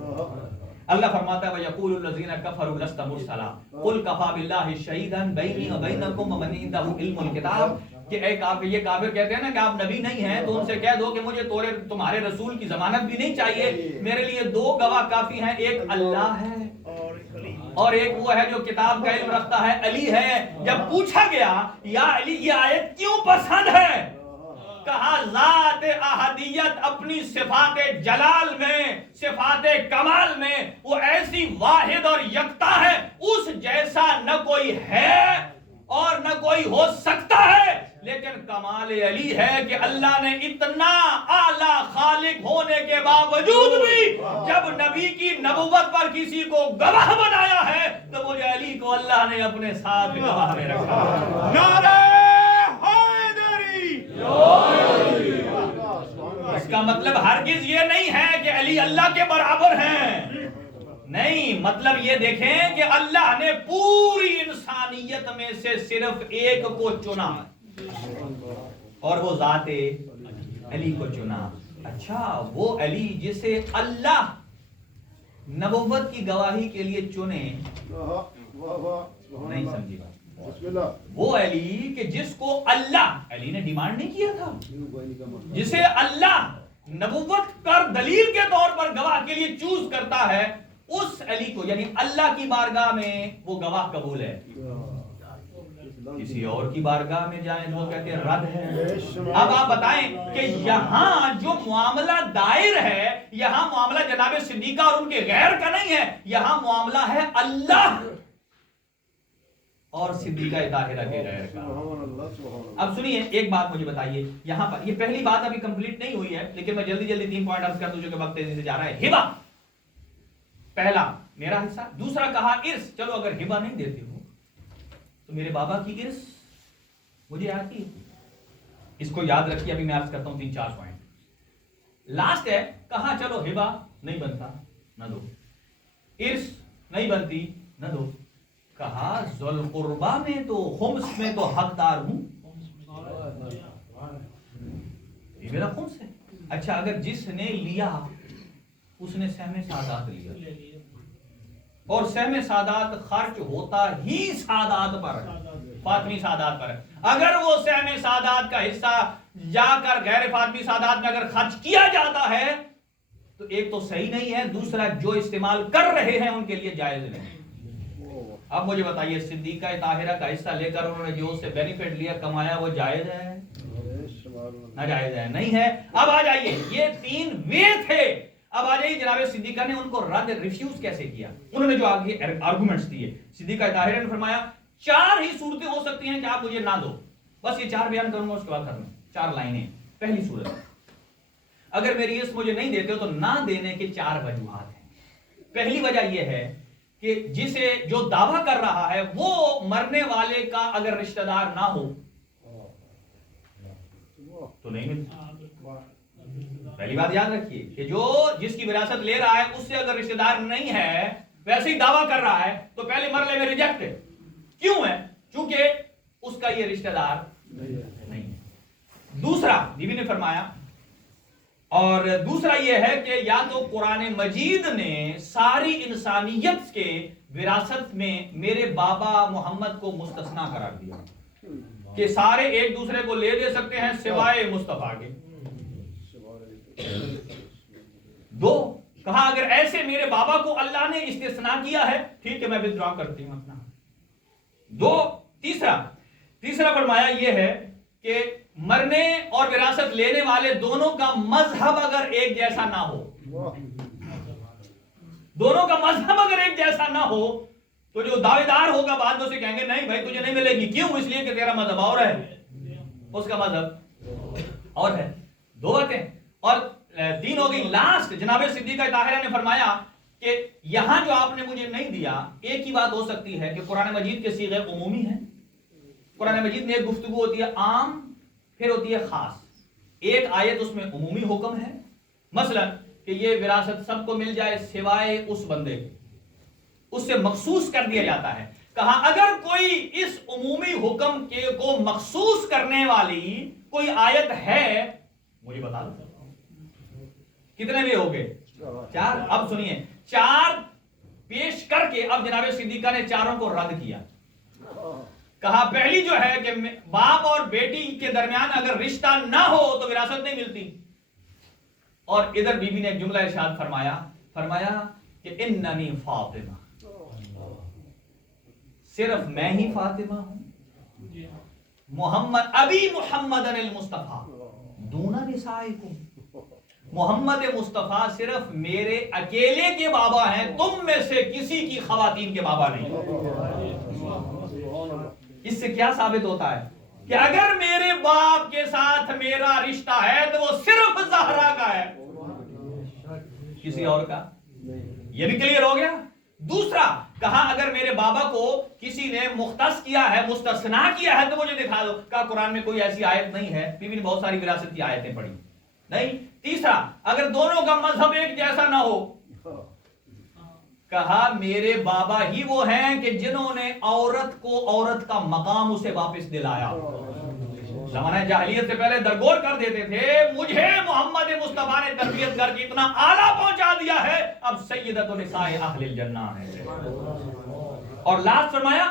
اللہ فرماتا ہے وَيَقُولُ الَّذِينَ كَفَرُوا لَسْتَ مُرْسَلًا قُلْ كَفَىٰ بِاللَّهِ شَهِيدًا بَيْنِي وَبَيْنَكُمْ وَمَنْ عِندَهُ عِلْمُ الْكِتَابِ کہ اے کافر, یہ کافر کہتے ہیں نا کہ آپ نبی نہیں ہیں, تو ان سے کہہ دو کہ مجھے تمہارے رسول کی ضمانت بھی نہیں چاہیے, میرے لیے دو گواہ کافی ہیں, ایک اللہ ہے اور ایک وہ ہے جو کتاب کا علم رکھتا ہے, علی ہے. جب پوچھا گیا یا علی یہ آیت کیوں پسند ہے, کہا ذات احدیت اپنی صفات جلال میں, صفات کمال میں وہ ایسی واحد اور یکتا ہے, اس جیسا نہ کوئی ہے اور نہ کوئی ہو سکتا ہے. لیکن کمال علی ہے کہ اللہ نے اتنا اعلیٰ خالق ہونے کے باوجود بھی جب نبی کی نبوت پر کسی کو گواہ بنایا ہے تو مجھے علی کو اللہ نے اپنے ساتھ گواہ میں رکھا. نعرہ حیدری. اس کا مطلب ہرگز یہ نہیں ہے کہ علی اللہ کے برابر ہیں, نہیں. مطلب یہ دیکھیں کہ اللہ نے پوری انسانیت میں سے صرف ایک کو چنا اور وہ ذات علی کو چنا. اچھا, وہ علی جسے اللہ نبوت کی گواہی کے لیے چنے, نہیں سمجھی بات. وہ علی کہ جس کو اللہ, علی نے ڈیمانڈ نہیں کیا تھا, جسے اللہ نبوت پر دلیل کے طور پر گواہ کے لیے چوز کرتا ہے, اس علی کو یعنی اللہ کی بارگاہ میں وہ گواہ قبول ہے. کسی اور کی بارگاہ میں جائیں وہ کہتے ہیں رد ہے. اب آپ بتائیں کہ یہاں جو معاملہ دائر ہے, یہاں معاملہ جناب صدیقہ اور ان کے غیر کا نہیں ہے, یہاں معاملہ ہے اللہ اور صدیقہ طاہرہ کے غیر کا. اب سنیے ایک بات مجھے بتائیے یہاں پر, یہ پہلی بات ابھی کمپلیٹ نہیں ہوئی ہے لیکن میں جلدی 3 پوائنٹ عرض کر دوں جو کہ وقت تیزی سے جا رہا ہے. ہبہ پہلا میرا حصہ, دوسرا کہا ارث, چلو اگر ہبہ نہیں دیتے ہو تو میرے بابا کی ارث مجھے آتی ہے. اس کو یاد رکھیے, ابھی میں عرض کرتا ہوں 3-4 پوائنٹ. لاسٹ ہے, کہا چلو ہبہ نہیں بنتا نہ دو, ارث نہیں بنتی نہ دو, کہا ذل قربا میں تو خمس میں تو حقدار ہوں, یہ میرا خمس ہے. اچھا, اگر جس نے لیا اس نے سہم سعادات لیا اور سہم سعادات خرچ ہوتا ہی سعادات پر, فاطمی سعادات پر. اگر وہ سہم سعادات کا حصہ جا کر غیر فاطمی سعادات میں اگر خرچ کیا جاتا ہے تو ایک تو صحیح نہیں ہے, دوسرا جو استعمال کر رہے ہیں ان کے لیے جائز نہیں. اب مجھے بتائیے صدیقہ طاہرہ کا حصہ لے کر انہوں نے جو اس سے بینیفٹ لیا کمایا وہ جائز ہے ناجائز ہے؟ نہیں ہے. اب آ جائیے, یہ 3 وے تھے. اب آ جائیے جناب صدیقہ نے ان کو رد ریفیوز کیسے کیا. انہوں نے جو آگے آرگومنٹس دیے, صدیقہ طاہرہ نے فرمایا 4 ہی صورتیں ہو سکتی ہیں کہ آپ مجھے نہ دو, بس یہ 4 بیان کروں گا اس کے بعد ختم. 4 لائنیں. پہلی صورت, اگر میری اس مجھے نہیں دیتے ہو تو نہ دینے کے 4 وجوہات ہیں. پہلی وجہ یہ ہے کہ جسے جو دعویٰ کر رہا ہے وہ مرنے والے کا اگر رشتہ دار نہ ہو تو نہیں ملتا. پہلی بات یاد رکھیے کہ جو جس کی وراثت لے رہا ہے اس سے اگر رشتہ دار نہیں ہے, ویسے ہی دعویٰ کر رہا ہے, تو پہلے مرلے میں ریجیکٹ ہے. کیوں ہے؟ چونکہ اس کا یہ رشتہ دار نہیں ہے. دوسرا بیوی نے فرمایا اور دوسرا یہ ہے کہ یا تو قرآن مجید نے ساری انسانیت کے وراثت میں میرے بابا محمد کو مستثنا قرار دیا کہ سارے ایک دوسرے کو لے دے سکتے ہیں سوائے مصطفیٰ کے. دو کہا اگر ایسے میرے بابا کو اللہ نے استثناء کیا ہے ٹھیک ہے میں وِدڈرا کرتی ہوں اپنا. دو تیسرا فرمایا یہ ہے کہ مرنے اور وراثت لینے والے دونوں کا مذہب اگر ایک جیسا نہ ہو تو جو دعوے دار ہوگا بعد میں اسے کہیں گے نہیں بھائی تجھے نہیں ملے گی. کیوں؟ اس لیے کہ تیرا مذہب اور ہے اس کا مذہب اور ہے. دو باتیں. اور تین ہو گئی. لاسٹ جناب صدیقہ طاہرہ نے فرمایا کہ یہاں جو آپ نے مجھے نہیں دیا ایک ہی بات ہو سکتی ہے کہ قرآن مجید کے صیغے عمومی ہیں. قرآن مجید میں ایک گفتگو ہوتی ہے عام پھر ہوتی ہے خاص. ایک آیت اس میں عمومی حکم ہے مثلا کہ یہ وراثت سب کو مل جائے سوائے اس بندے کے. اس سے مخصوص کر دیا جاتا ہے. کہا اگر کوئی اس عمومی حکم کو مخصوص کرنے والی کوئی آیت ہے مجھے بتا دو. کتنے بھی ہو گئے؟ 4. اب سنیے 4 پیش کر کے اب جناب صدیقہ نے چاروں کو رد کیا. کہا پہلی جو ہے کہ باپ اور بیٹی کے درمیان اگر رشتہ نہ ہو تو وراثت نہیں ملتی. اور ادھر بی بی نے ایک جملہ ارشاد فرمایا کہ اننی فاطمہ صرف میں ہی فاطمہ ہوں. محمد ابی محمد المصطفیٰ دون نسائکم. محمد مصطفیٰ صرف میرے اکیلے کے بابا ہیں تم میں سے کسی کی خواتین کے بابا نہیں. اس سے کیا ثابت ہوتا ہے کہ اگر میرے باپ کے ساتھ میرا رشتہ ہے تو وہ صرف زہرا کا ہے کسی اور کا. یہ بھی کلیئر ہو گیا. دوسرا کہا اگر میرے بابا کو کسی نے مختص کیا ہے مستثنا کیا ہے تو مجھے دکھا دو. کہا قرآن میں کوئی ایسی آیت نہیں ہے. بی بی نے بہت ساری وراثت کی آیتیں پڑھی نہیں. تیسرا اگر دونوں کا مذہب ایک جیسا نہ ہو. کہا میرے بابا ہی وہ ہیں کہ جنہوں نے عورت کو عورت کا مقام اسے واپس دلایا. زمانہ جاہلیت سے پہلے درگور کر دیتے تھے مجھے محمد مصطفیٰ نے تربیت کر کے اتنا اعلیٰ پہنچا دیا ہے اب سیدۃ النساء اہل الجنہ ہے. اور لاسٹ فرمایا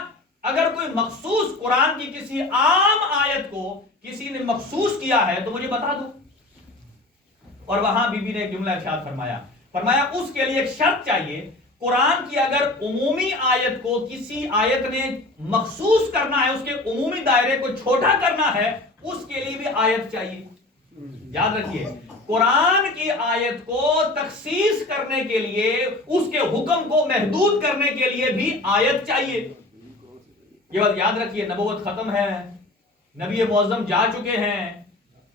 اگر کوئی مخصوص قرآن کی کسی عام آیت کو کسی نے مخصوص کیا ہے تو مجھے بتا دو. اور وہاں بی بی نے ایک جملہ ارشاد فرمایا اس کے لیے ایک شرط چاہیے. قرآن کی اگر عمومی آیت کو کسی آیت نے مخصوص کرنا ہے اس کے عمومی دائرے کو چھوٹا کرنا ہے اس کے لیے بھی آیت چاہیے. یاد رکھیے قرآن کی آیت کو تخصیص کرنے کے لیے اس کے حکم کو محدود کرنے کے لیے بھی آیت چاہیے. یہ بات یاد رکھیے نبوت ختم ہے نبی معظم جا چکے ہیں.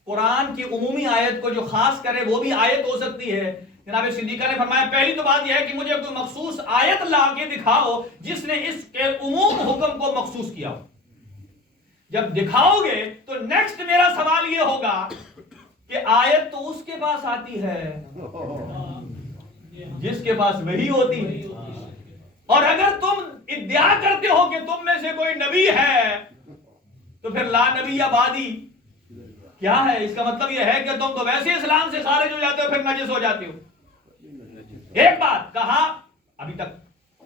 قرآن کی عمومی آیت کو جو خاص کرے وہ بھی آیت ہو سکتی ہے. جناب صدیقہ نے فرمایا پہلی تو بات یہ ہے کہ مجھے کوئی مخصوص آیت لا کے دکھاؤ جس نے اس کے عموم حکم کو مخصوص کیا ہو. جب دکھاؤ گے تو نیکسٹ میرا سوال یہ ہوگا کہ آیت تو اس کے پاس آتی ہے جس کے پاس وحی ہوتی ہے. اور اگر تم ادعا کرتے ہو کہ تم میں سے کوئی نبی ہے تو پھر لا نبی یا بعدی کیا ہے؟ اس کا مطلب یہ ہے کہ تم تو ویسے اسلام سے خارج ہو جاتے ہو پھر نجس ہو جاتے ہو. ایک بات کہا ابھی تک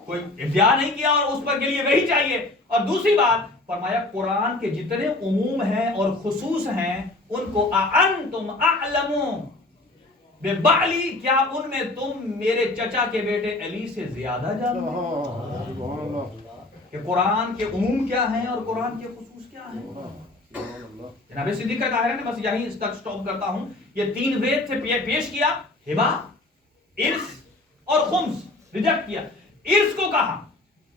کوئی ادعا نہیں کیا اور اس پر کے لیے وہی چاہیے. اور دوسری بات فرمایا قرآن کے جتنے عموم ہیں اور خصوص ہیں ان کو اَأَنْتُمْ أَعْلَمُ بِبَعْلِي کیا ان میں تم میرے چچا کے بیٹے علی سے زیادہ جانتے ہو کہ قرآن کے عموم کیا ہیں اور قرآن کے خصوص کیا ہیں. جناب صدیقہ طاہرہ نے بس یہیں اس تک سٹاپ کرتا ہوں. یہ 3 وید سے پیش کیا ہبہ ارث اور خمس ریجیکٹ کیا. ارث کو کہا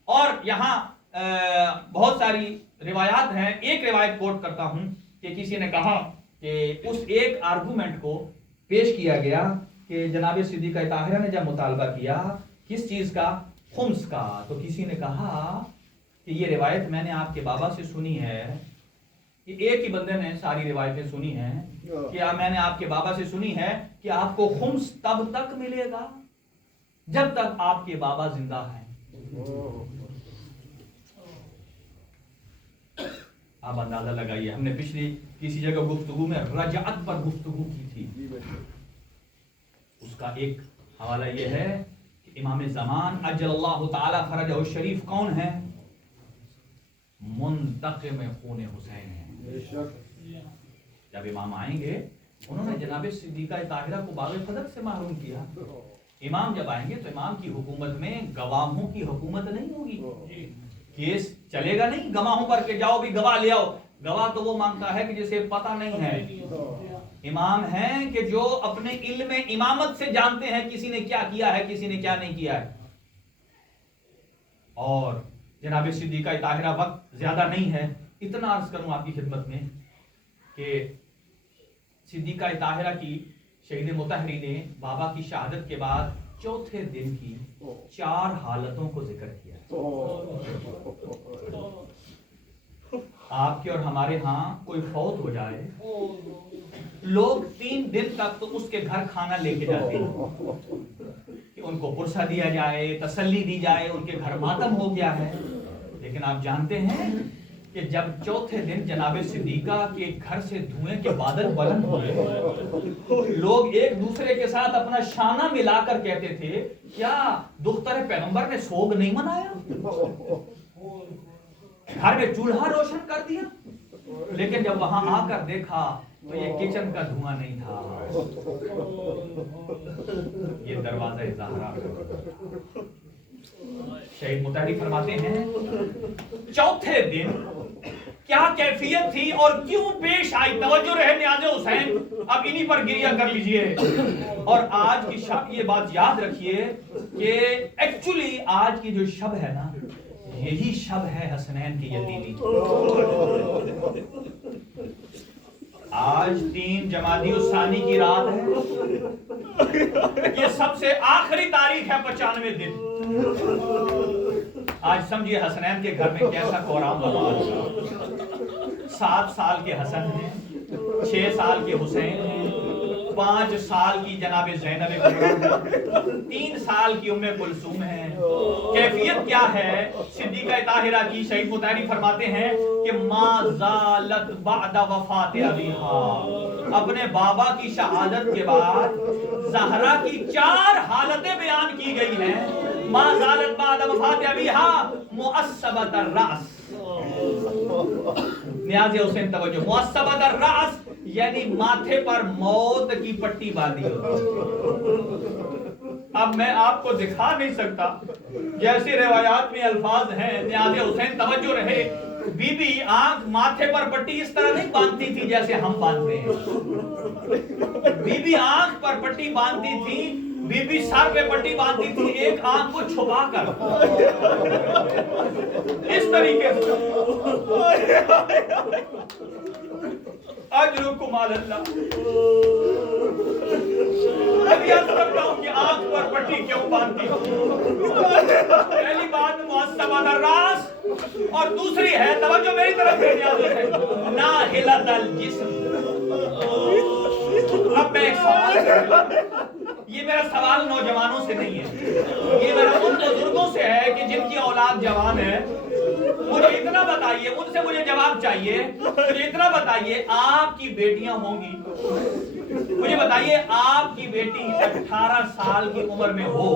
اور یہاں بہت ساری روایات ہیں. ایک روایت کوٹ کرتا ہوں کہ کسی نے کہا کہ اس ایک آرگومنٹ کو پیش کیا گیا کہ جناب صدیقہ طاہرہ نے جب مطالبہ کیا کس چیز کا خمس کا تو کسی نے کہا کہ یہ روایت میں نے آپ کے بابا سے سنی ہے. ایک ہی بندے نے ساری روایتیں سنی ہیں کہ میں نے آپ کے بابا سے سنی ہے کہ آپ کو خمس تب تک ملے گا جب تک آپ کے بابا زندہ ہیں. آپ اندازہ لگائیے ہم نے پچھلی کسی جگہ گفتگو میں رجعت پر گفتگو کی تھی اس کا ایک حوالہ یہ ہے کہ امام زمان اجل اللہ تعالی فرجہ الشریف کون ہے؟ منتقم خون حسین ہیں. جب امام آئیں گے انہوں نے جناب صدیقہ طاہرہ کو باغ فدق سے محروم کیا. امام جب آئیں گے تو امام کی حکومت میں گواہوں کی حکومت نہیں ہوگی. کیس چلے گا نہیں گواہوں پر کہ جاؤ بھی گواہ لے آؤ. گواہ تو وہ مانگتا ہے کہ جسے پتہ نہیں ہے. امام ہیں کہ جو اپنے علم امامت سے جانتے ہیں کسی نے کیا کیا ہے کسی نے کیا نہیں کیا ہے. اور جناب صدیقہ طاہرہ وقت زیادہ نہیں ہے, اتنا عرض کروں آپ کی خدمت میں کہ صدیقہ طاہرہ کی شہید مطہری نے بابا کی شہادت کے بعد چوتھے دن کی 4 حالتوں کو ذکر کیا. آپ کے اور ہمارے ہاں کوئی فوت ہو جائے, لوگ 3 دن تک تو اس کے گھر کھانا لے کے جاتے ہیں کہ ان کو پرسہ دیا جائے, تسلی دی جائے, ان کے گھر ماتم ہو گیا ہے. لیکن آپ جانتے ہیں کہ جب چوتھے دن جناب صدیقہ کے گھر سے دھوئیں کے بادل بلند ہوئے, لوگ ایک دوسرے کے ساتھ اپنا شانہ ملا کر کہتے تھے کیا دختر پیغمبر نے سوگ نہیں منایا, گھر میں چولہا روشن کر دیا. لیکن جب وہاں آ کر دیکھا تو یہ کچن کا دھواں نہیں تھا, یہ دروازہ زہرا. شہید مطہری فرماتے ہیں چوتھے دن کیا کیفیت تھی اور کیوں پیش آئی. توجہ رہے نیاز حسین, اب انہی پر گریہ کر لیجئے. اور آج کی شب یہ بات یاد رکھیے کہ ایکچولی آج کی جو شب ہے نا, یہی شب ہے حسنین کی یتیمی. آج 3 جمادی الثانی کی رات ہے, یہ سب سے آخری تاریخ ہے 95 دن. آج سمجھیے حسنین کے گھر میں کیسا کوہرام لگا ہوگا. 7 سال کے حسن ہیں, 6 سال کے حسین ہیں, 5 سال کی جناب زینب کبریٰ ہیں, 3 سال کی ام کلثوم ہیں. کیفیت کیا ہے صدیقہ طاہرہ کی؟ شہید مطہری فرماتے ہیں کہ ما زالت بعد وفات ابیہا, اپنے بابا کی شہادت کے بعد زہرا کی 4 حالتیں بیان کی گئی ہیں. ما زالت بعد وفات ابیہا معصبۃ الرأس. نیاز حسین توجہ, معصبۃ الرأس یعنی ماتھے پر موت کی پٹی باندھی ہوتی. اب میں آپ کو دکھا نہیں سکتا, جیسے روایات میں الفاظ ہیں. نیاز حسین توجہ رہے, بی بی آنکھ ماتھے پر پٹی اس طرح نہیں باندھتی تھی جیسے ہم باندھتے ہیں. بی بی آنکھ پر پٹی باندھتی تھی, بی بی سر پہ پٹی باندھتی تھی, ایک آنکھ کو چھپا کر اس طریقے سے. اجرکم علی اللہ. ابھی عرض کرتا ہوں کہ آنکھ پر پٹی کیوں باندھتی ہوں. پہلی بات معصبۃ الراس, اور دوسری ہے توجہ میری طرف ہے ناہلۃ الجسم. اب میں ایک سوال کرتا ہوں, یہ میرا سوال نوجوانوں سے نہیں ہے, یہ میرا ان بزرگوں سے ہے کہ جن کی اولاد جوان ہے. مجھے اتنا بتائیے, ان سے مجھے جواب چاہیے, مجھے اتنا بتائیے آپ کی بیٹیاں ہوں گی, مجھے بتائیے آپ کی بیٹی 18 سال کی عمر میں ہو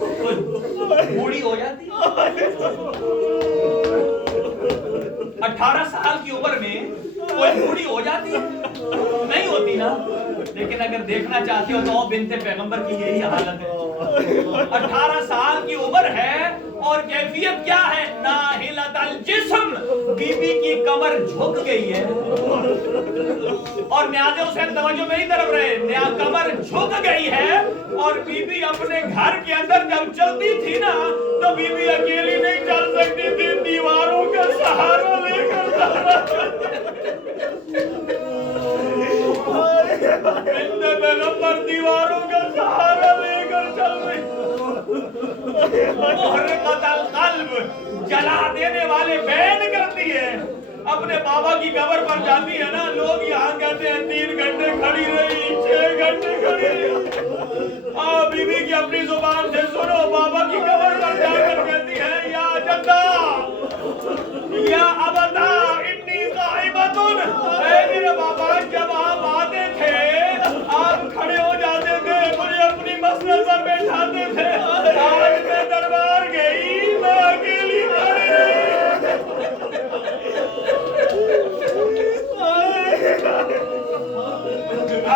تو بوڑھی ہو جاتی؟ 18 سال کی عمر میں کوئی بوڑھی ہو جاتی ہے؟ نہیں ہوتی نا. لیکن اگر دیکھنا چاہتے ہو تو بنت پیغمبر کی یہی حالت ہے. 18 سال کی عمر ہے اور کیفیت کیا ہے؟ ناہلۃ الجسم, بی بی کی کمر جھک گئی ہے. اور نیاز حسین توجہ میری طرف رہے, کمر جھک گئی ہے اور بی بی اپنے گھر کے اندر جب چلتی تھی نا تو بی بی اکیلی نہیں چل سکتی تھی, دیواروں کا سہارا لے کر. پیغمبر دیواروں کا سہارا لے کر چل رہی. محرقۃ القلب, جلا دینے والے بین کرتی ہے. اپنے بابا کی قبر پر جاتی ہے نا, لوگ یہاں کہتے ہیں 3 گھنٹے کھڑی رہی, 6 گھنٹے کھڑی رہی. آپ بی بی کی اپنی زبان سے سنو, بابا کی قبر پر جا کر کہتی ہے یا جدہ یا ابدا انی قائمۃ. اے میرے بابا, جب آپ آتے تھے آپ کھڑے ہو جاتے تھے, مجھے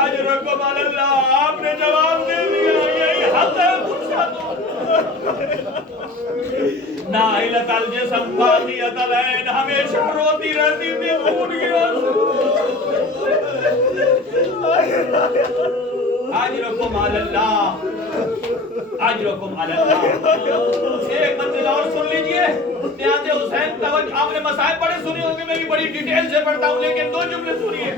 اجرکم علی اللہ، آپ نے جواب دے دیا، یہی حق ہے غصہ تو نائلۃ الجسم باقیۃ العین، ہمیشہ روتی رہتی تھی خون کی اجرکم علی اللہ، اجرکم علی اللہ۔ ایک منزل اور سن لیجئے، نیاز حسین توجہ، آپ نے مسائل بڑے سنے ہوں گے، میں بھی بڑی ڈیٹیل سے پڑھتا ہوں لیکن دو جملے سنیے۔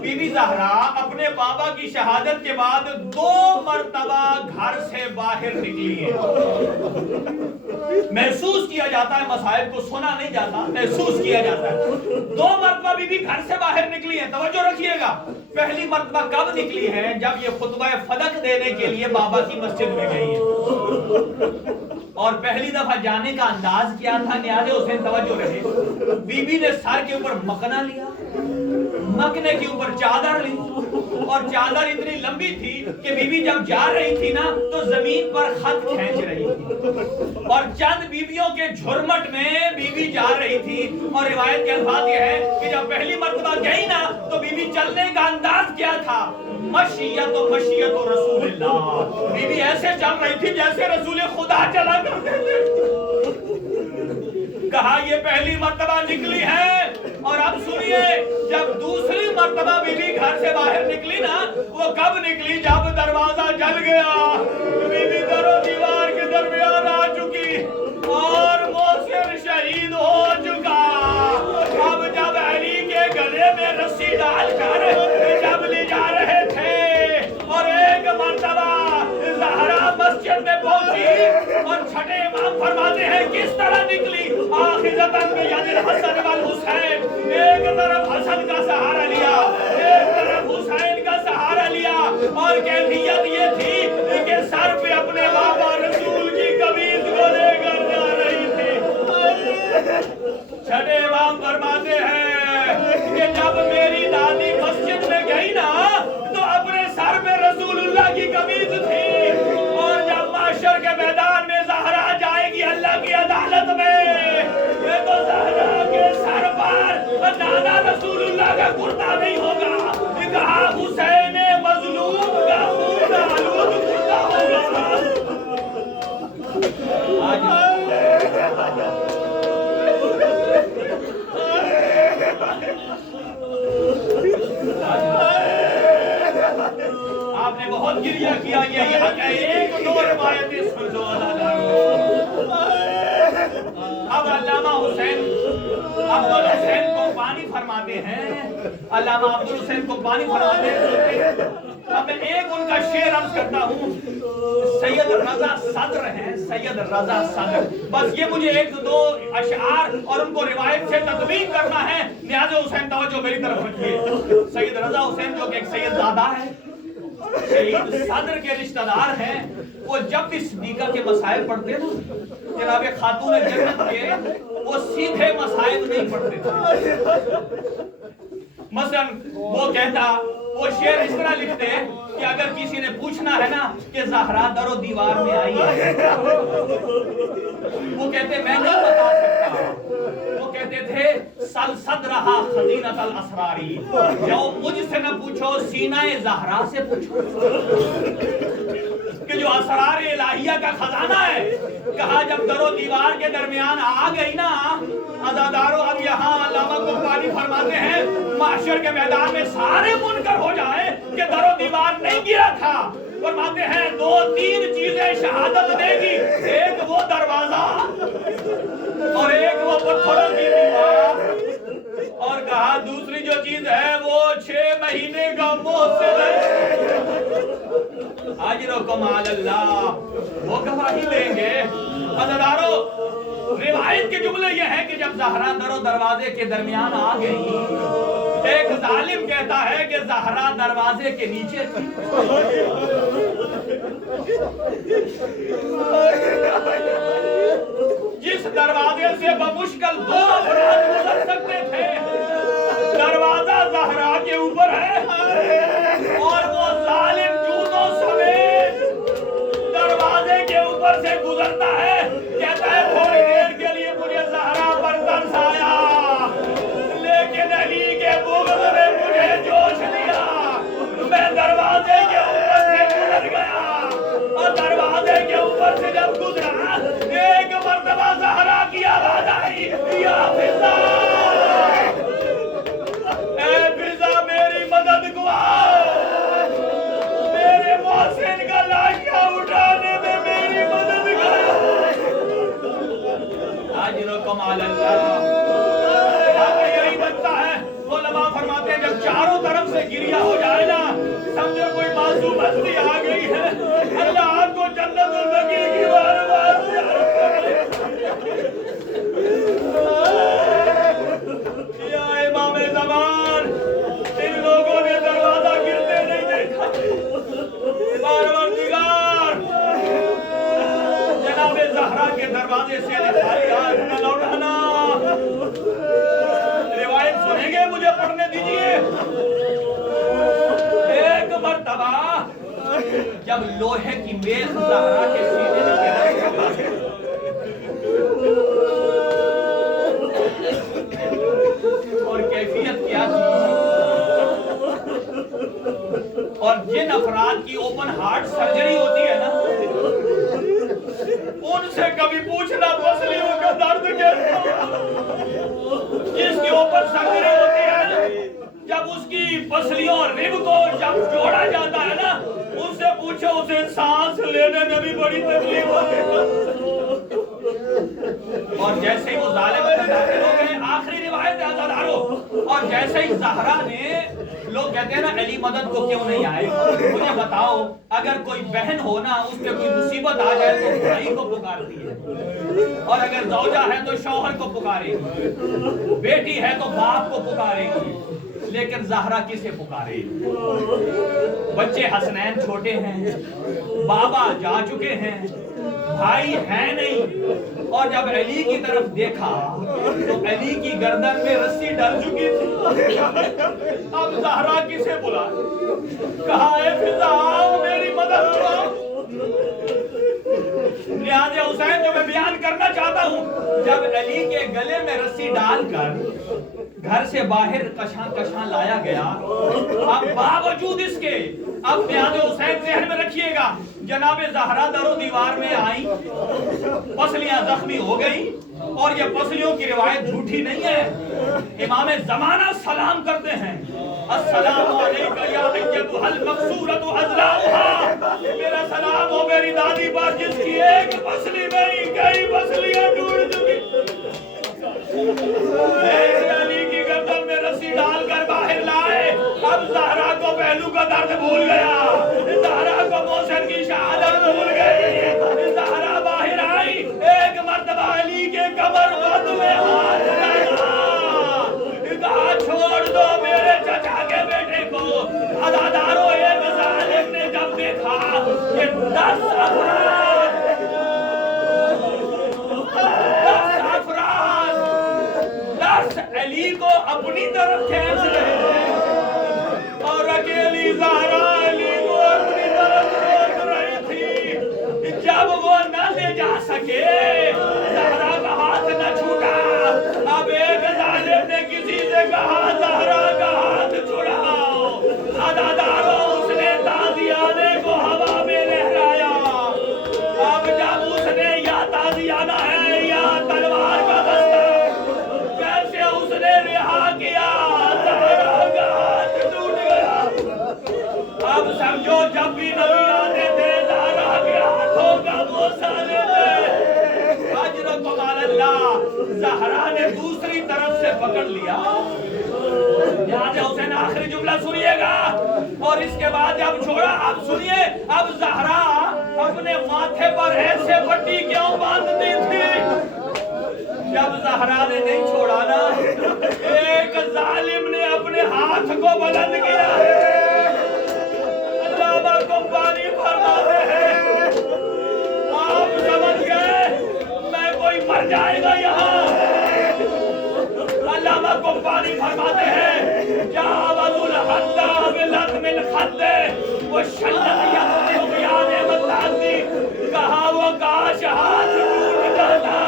بی بی زہرا اپنے بابا کی شہادت کے بعد 2 مرتبہ گھر سے باہر نکلی ہے۔ محسوس کیا جاتا ہے، مسائل کو سنا نہیں جاتا، محسوس کیا جاتا ہے۔ 2 مرتبہ بی بی گھر سے باہر نکلی ہے، توجہ رکھیے گا۔ پہلی مرتبہ کب نکلی ہے؟ جب یہ خطبہ فدق دینے کے لیے بابا کی مسجد میں گئی ہے، اور پہلی دفعہ جانے کا انداز کیا تھا؟ نیاز حسین توجہ رہے، بی بی نے سر کے اوپر مکنا لیا، مکنے کے اوپر چادر لی، اور چادر اتنی لمبی تھی کہ بی بی جب جا رہی تھی نا تو زمین پر خط کھینچ رہی تھی، اور چند بیویوں کے جھرمٹ میں بی بی جا رہی تھی۔ اور روایت کے الفاظ یہ ہے کہ جب پہلی مرتبہ گئی نا تو بی بی چلنے کا انداز کیا تھا؟ مشیت و رسول اللہ، بی بی ایسے چل رہی تھی جیسے رسول خدا چلا کرتے تھے۔ کہا یہ پہلی مرتبہ نکلی ہے، اور اب سنیے، جب دوسری مرتبہ بی بی گھر سے باہر نکلی نا، وہ کب نکلی؟ جب دروازہ جل گیا، بی بی در و دیوار کے درمیان آ چکی اور موسر شہید ہو چکا۔ اب جب علی کے گلے میں رسی ڈال کر جب لے جا رہے تھے، اور ایک مرتبہ زہرا مسجد میں پہنچی، اور چھٹے امام فرماتے ہیں کس طرح نکلی؟ آخذتاً بید الحسن والحسین، ایک طرف حسن کا سہارا لیا، ایک طرف حسین کا سہارا لیا، اور کیفیت یہ تھی کہ سر پہ اپنے بابا رسول کی قمیض کو لے کر جا رہی تھی۔ چھٹے امام فرماتے ہیں کہ جب میری دادی مسجد میں گئی نا تو اپنے سر میں رسول اللہ کی قمیض تھی، اور جب محشر کے میدان میں زہرا جائے گی اللہ کی عدالت میں تو زہرا کے سر پر دادا رسول اللہ کا کرتا نہیں ہوگا، کہا حسین مظلوم کا خون آلود کرتا ہوگا۔ آپ نے بہت گریہ کیا، یہی حق ہے، ایک دو روایتیں سن لو۔ اب علامہ حسین عبدالحسین قمبانی فرماتے ہیں، علامہ عبدالحسین قمبانی فرماتے ہیں، اب میں ایک ان کا شعر عرض کرتا ہوں۔ سید رضا صدر ہیں، سید رضا صدر، بس یہ مجھے ایک دو اشعار اور ان کو روایت سے تطبیق کرنا ہے۔ نیاز حسین توجہ میری طرف رکھیے۔ سید رضا حسین جو کہ ایک سید زادہ ہے، شہید صدر کے رشتہ دار ہیں، وہ جب بھی صدیقہ کے مسائل پڑھتے نا جناب خاتون جنت کے، وہ سیدھے مسائل نہیں پڑھتے تھے۔ مثلا وہ کہتا، وہ شعر اس طرح لکھتے کہ اگر کسی نے پوچھنا ہے نا کہ زہرا در و دیوار میں آئی ہے، وہ کہتے میں نہیں بتا سکتا، وہ کہتے تھے سل صدرہا خزینۃ الاسراری، جو مجھ سے نہ پوچھو سینہ زہرا سے پوچھو، کہ جو اسرار الہیہ کا خزانہ ہے۔ کہا جب در و دیوار کے درمیان آ گئی نا عزادارو، اب یہاں علامہ قمبانی فرماتے ہیں محشر کے میدان میں سارے منکر ہو جائے کہ در و دیوار نہیں گرا تھا، فرماتے ہیں 2-3 چیزیں شہادت دے گی، ایک وہ دروازہ اور ایک وہ پتھروں کی دیوار، اور کہا دوسری جو چیز ہے وہ 6 مہینے کا محسن ہے۔ اجرکم علی اللہ، وہ گواہی دیں گے۔ عزادارو، روایت کے جملے یہ ہے کہ جب زہرا در و دروازے کے درمیان آ گئی، ایک ظالم کہتا ہے کہ زہرا دروازے کے نیچے تھی۔ جس دروازے سے بمشکل 2 افراد گزر سکتے تھے، دروازہ زہرا کے اوپر ہے، اور وہ ظالم جوتوں سمیت دروازے کے اوپر سے گزرتا ہے، کہتا ہے تھوڑی دیر کے لیے مجھے زہرا پر ترس آیا، لیکن علی کے بغض نے مجھے جوش دیا، میں گریا ہو جائے نا، سمجھو کوئی معصوم ہستی آ گئی ہے، اللہ آپ کو جنت البقیع کی بارگاہ یا امام زمان، ان لوگوں نے دروازہ گرتے نہیں دیکھا، پروردگار جناب زہرا کے دروازے سے خالی ہاتھ نہ لوٹانا۔ روایت سنیں گے؟ مجھے پڑھنے دیجئے۔ ایک مرتبہ جب لوہے کی میز زہرا کے سینے میں گرا، اور کیفیت کیا تھی، اور جن افراد کی اوپن ہارٹ سرجری ہوتی ہے نا، ان سے کبھی پوچھنا پسلیوں کا درد کیسا، جس کی اوپن سرجری ہوتی ہے، جب اس کی پسلیوں اور رب کو جب جوڑا جاتا ہے نا، ان سے پوچھو اسے سانس لینے میں بھی بڑی تکلیف ہوتی ہے۔ اور جیسے ہی وہ ظالم میں داخل ہو گئے، آخری روایت ہے عزادارو، اور جیسے ہی زہرا نے، لوگ کہتے ہیں نا علی مدد کو کیوں نہیں آئے، مجھے بتاؤ اگر کوئی بہن ہو نا، اس پہ کوئی مصیبت آ جائے تو بھائی کو پکارتی ہے، اور اگر زوجہ ہے تو شوہر کو پکارے گی، بیٹی ہے تو باپ کو پکارے گی، لیکن زہرا کسے پکارے؟ بچے حسنین چھوٹے ہیں، بابا جا چکے ہیں، بھائی ہے نہیں، اور جب علی کی طرف دیکھا تو علی کی گردن میں رسی ڈل چکی تھی۔ اب زہرا کسے بلا؟ کہا اے فضا میری مدد کرو۔ لحاظ حسین جو میں بیان کرنا چاہتا ہوں، جب علی کے گلے میں رسی ڈال کر گھر سے باہر کشاں کشاں لایا گیا، اب باوجود اس کے، اب لحاظ حسین ذہن میں رکھیے گا، جناب زہرا در و دیوار میں آئیں، پسلیاں زخمی ہو گئی، اور یہ پسلیوں کی روایت جھوٹی نہیں ہے، امام زمانہ سلام کرتے ہیں، السلام علیکہ یا ایتھا المقصورۃ اضلاعها، میرا سلام ہو میری دادی پر جس کی ایک پسلی نہیں کئی پسلیاں ٹوٹ چکی۔ علی کی گردن میں رسی ڈال کر باہر لائے، اب زہرا کو پہلو کا درد بھول گیا، زہرا کو محسن کی شہادت بھول گئی، زہرا باہر آئی، ایک مرتبہ علی کے کمر بند میں ہاتھ ڈالا، کہا چھوڑ دو میرے چچا کے بیٹے کو۔ عزادارو ایک ظالم نے جب دیکھا کہ 10 علی کو اپنی طرف کھینچ رہے ہیں، اور اکیلی زہرا علی کو اپنی طرف روک رہی تھی، جب وہ نہ لے جا سکے، زہرا کا ہاتھ نہ چھوٹا، اب ایک ظالم نے کسی سے کہا زہرا کا ہاتھ چھڑاؤ، عزادارو اس نے تازیانے کو ہوا میں لہرایا، اب جب اس نے یا تازیانہ ہے یا تلوار کا دستہ کیسے اس نے رہا کیا، زہرا کا ہاتھ ٹوٹ گیا۔ اب سمجھو جب بھی نبی آتے تھے زہرا کے ہاتھوں کا بوسہ لیتے، اجرکم علی اللہ، زہرا نے دوسری طرف سے پکڑ لیا۔ یاد حسین آخری جملہ سنیے گا، اور اس کے بعد جب چھوڑا، اب سنیے، اب زہرا اپنے ماتھے پر ایسے پٹی کیوں باندھتی تھی؟ جب زہرا نے نہیں چھوڑا نا، ایک ظالم نے اپنے ہاتھ کو بلند کیا ہے، علامہ قمبانی فرماتے ہیں، آپ سمجھ گئے میں کوئی مر جائے گا یہاں، علامہ قمبانی فرماتے ہیں جاوز الحد بلطم الخد وشلت ید بغیان متعدی، کہا وہ کاش ہاتھ ٹوٹ جاتا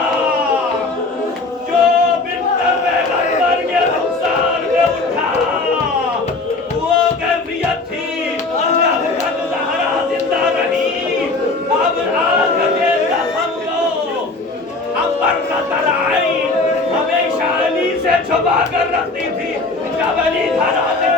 جو بنت پیغمبر کے رخسار میں اٹھا، وہ کیفیت تھی جب تک زہرا زندہ رہی، اب آنکھ کے زخم کو امرت العین ہمیشہ علی سے چھپا کر رکھتی تھی، جب علی گھر آتے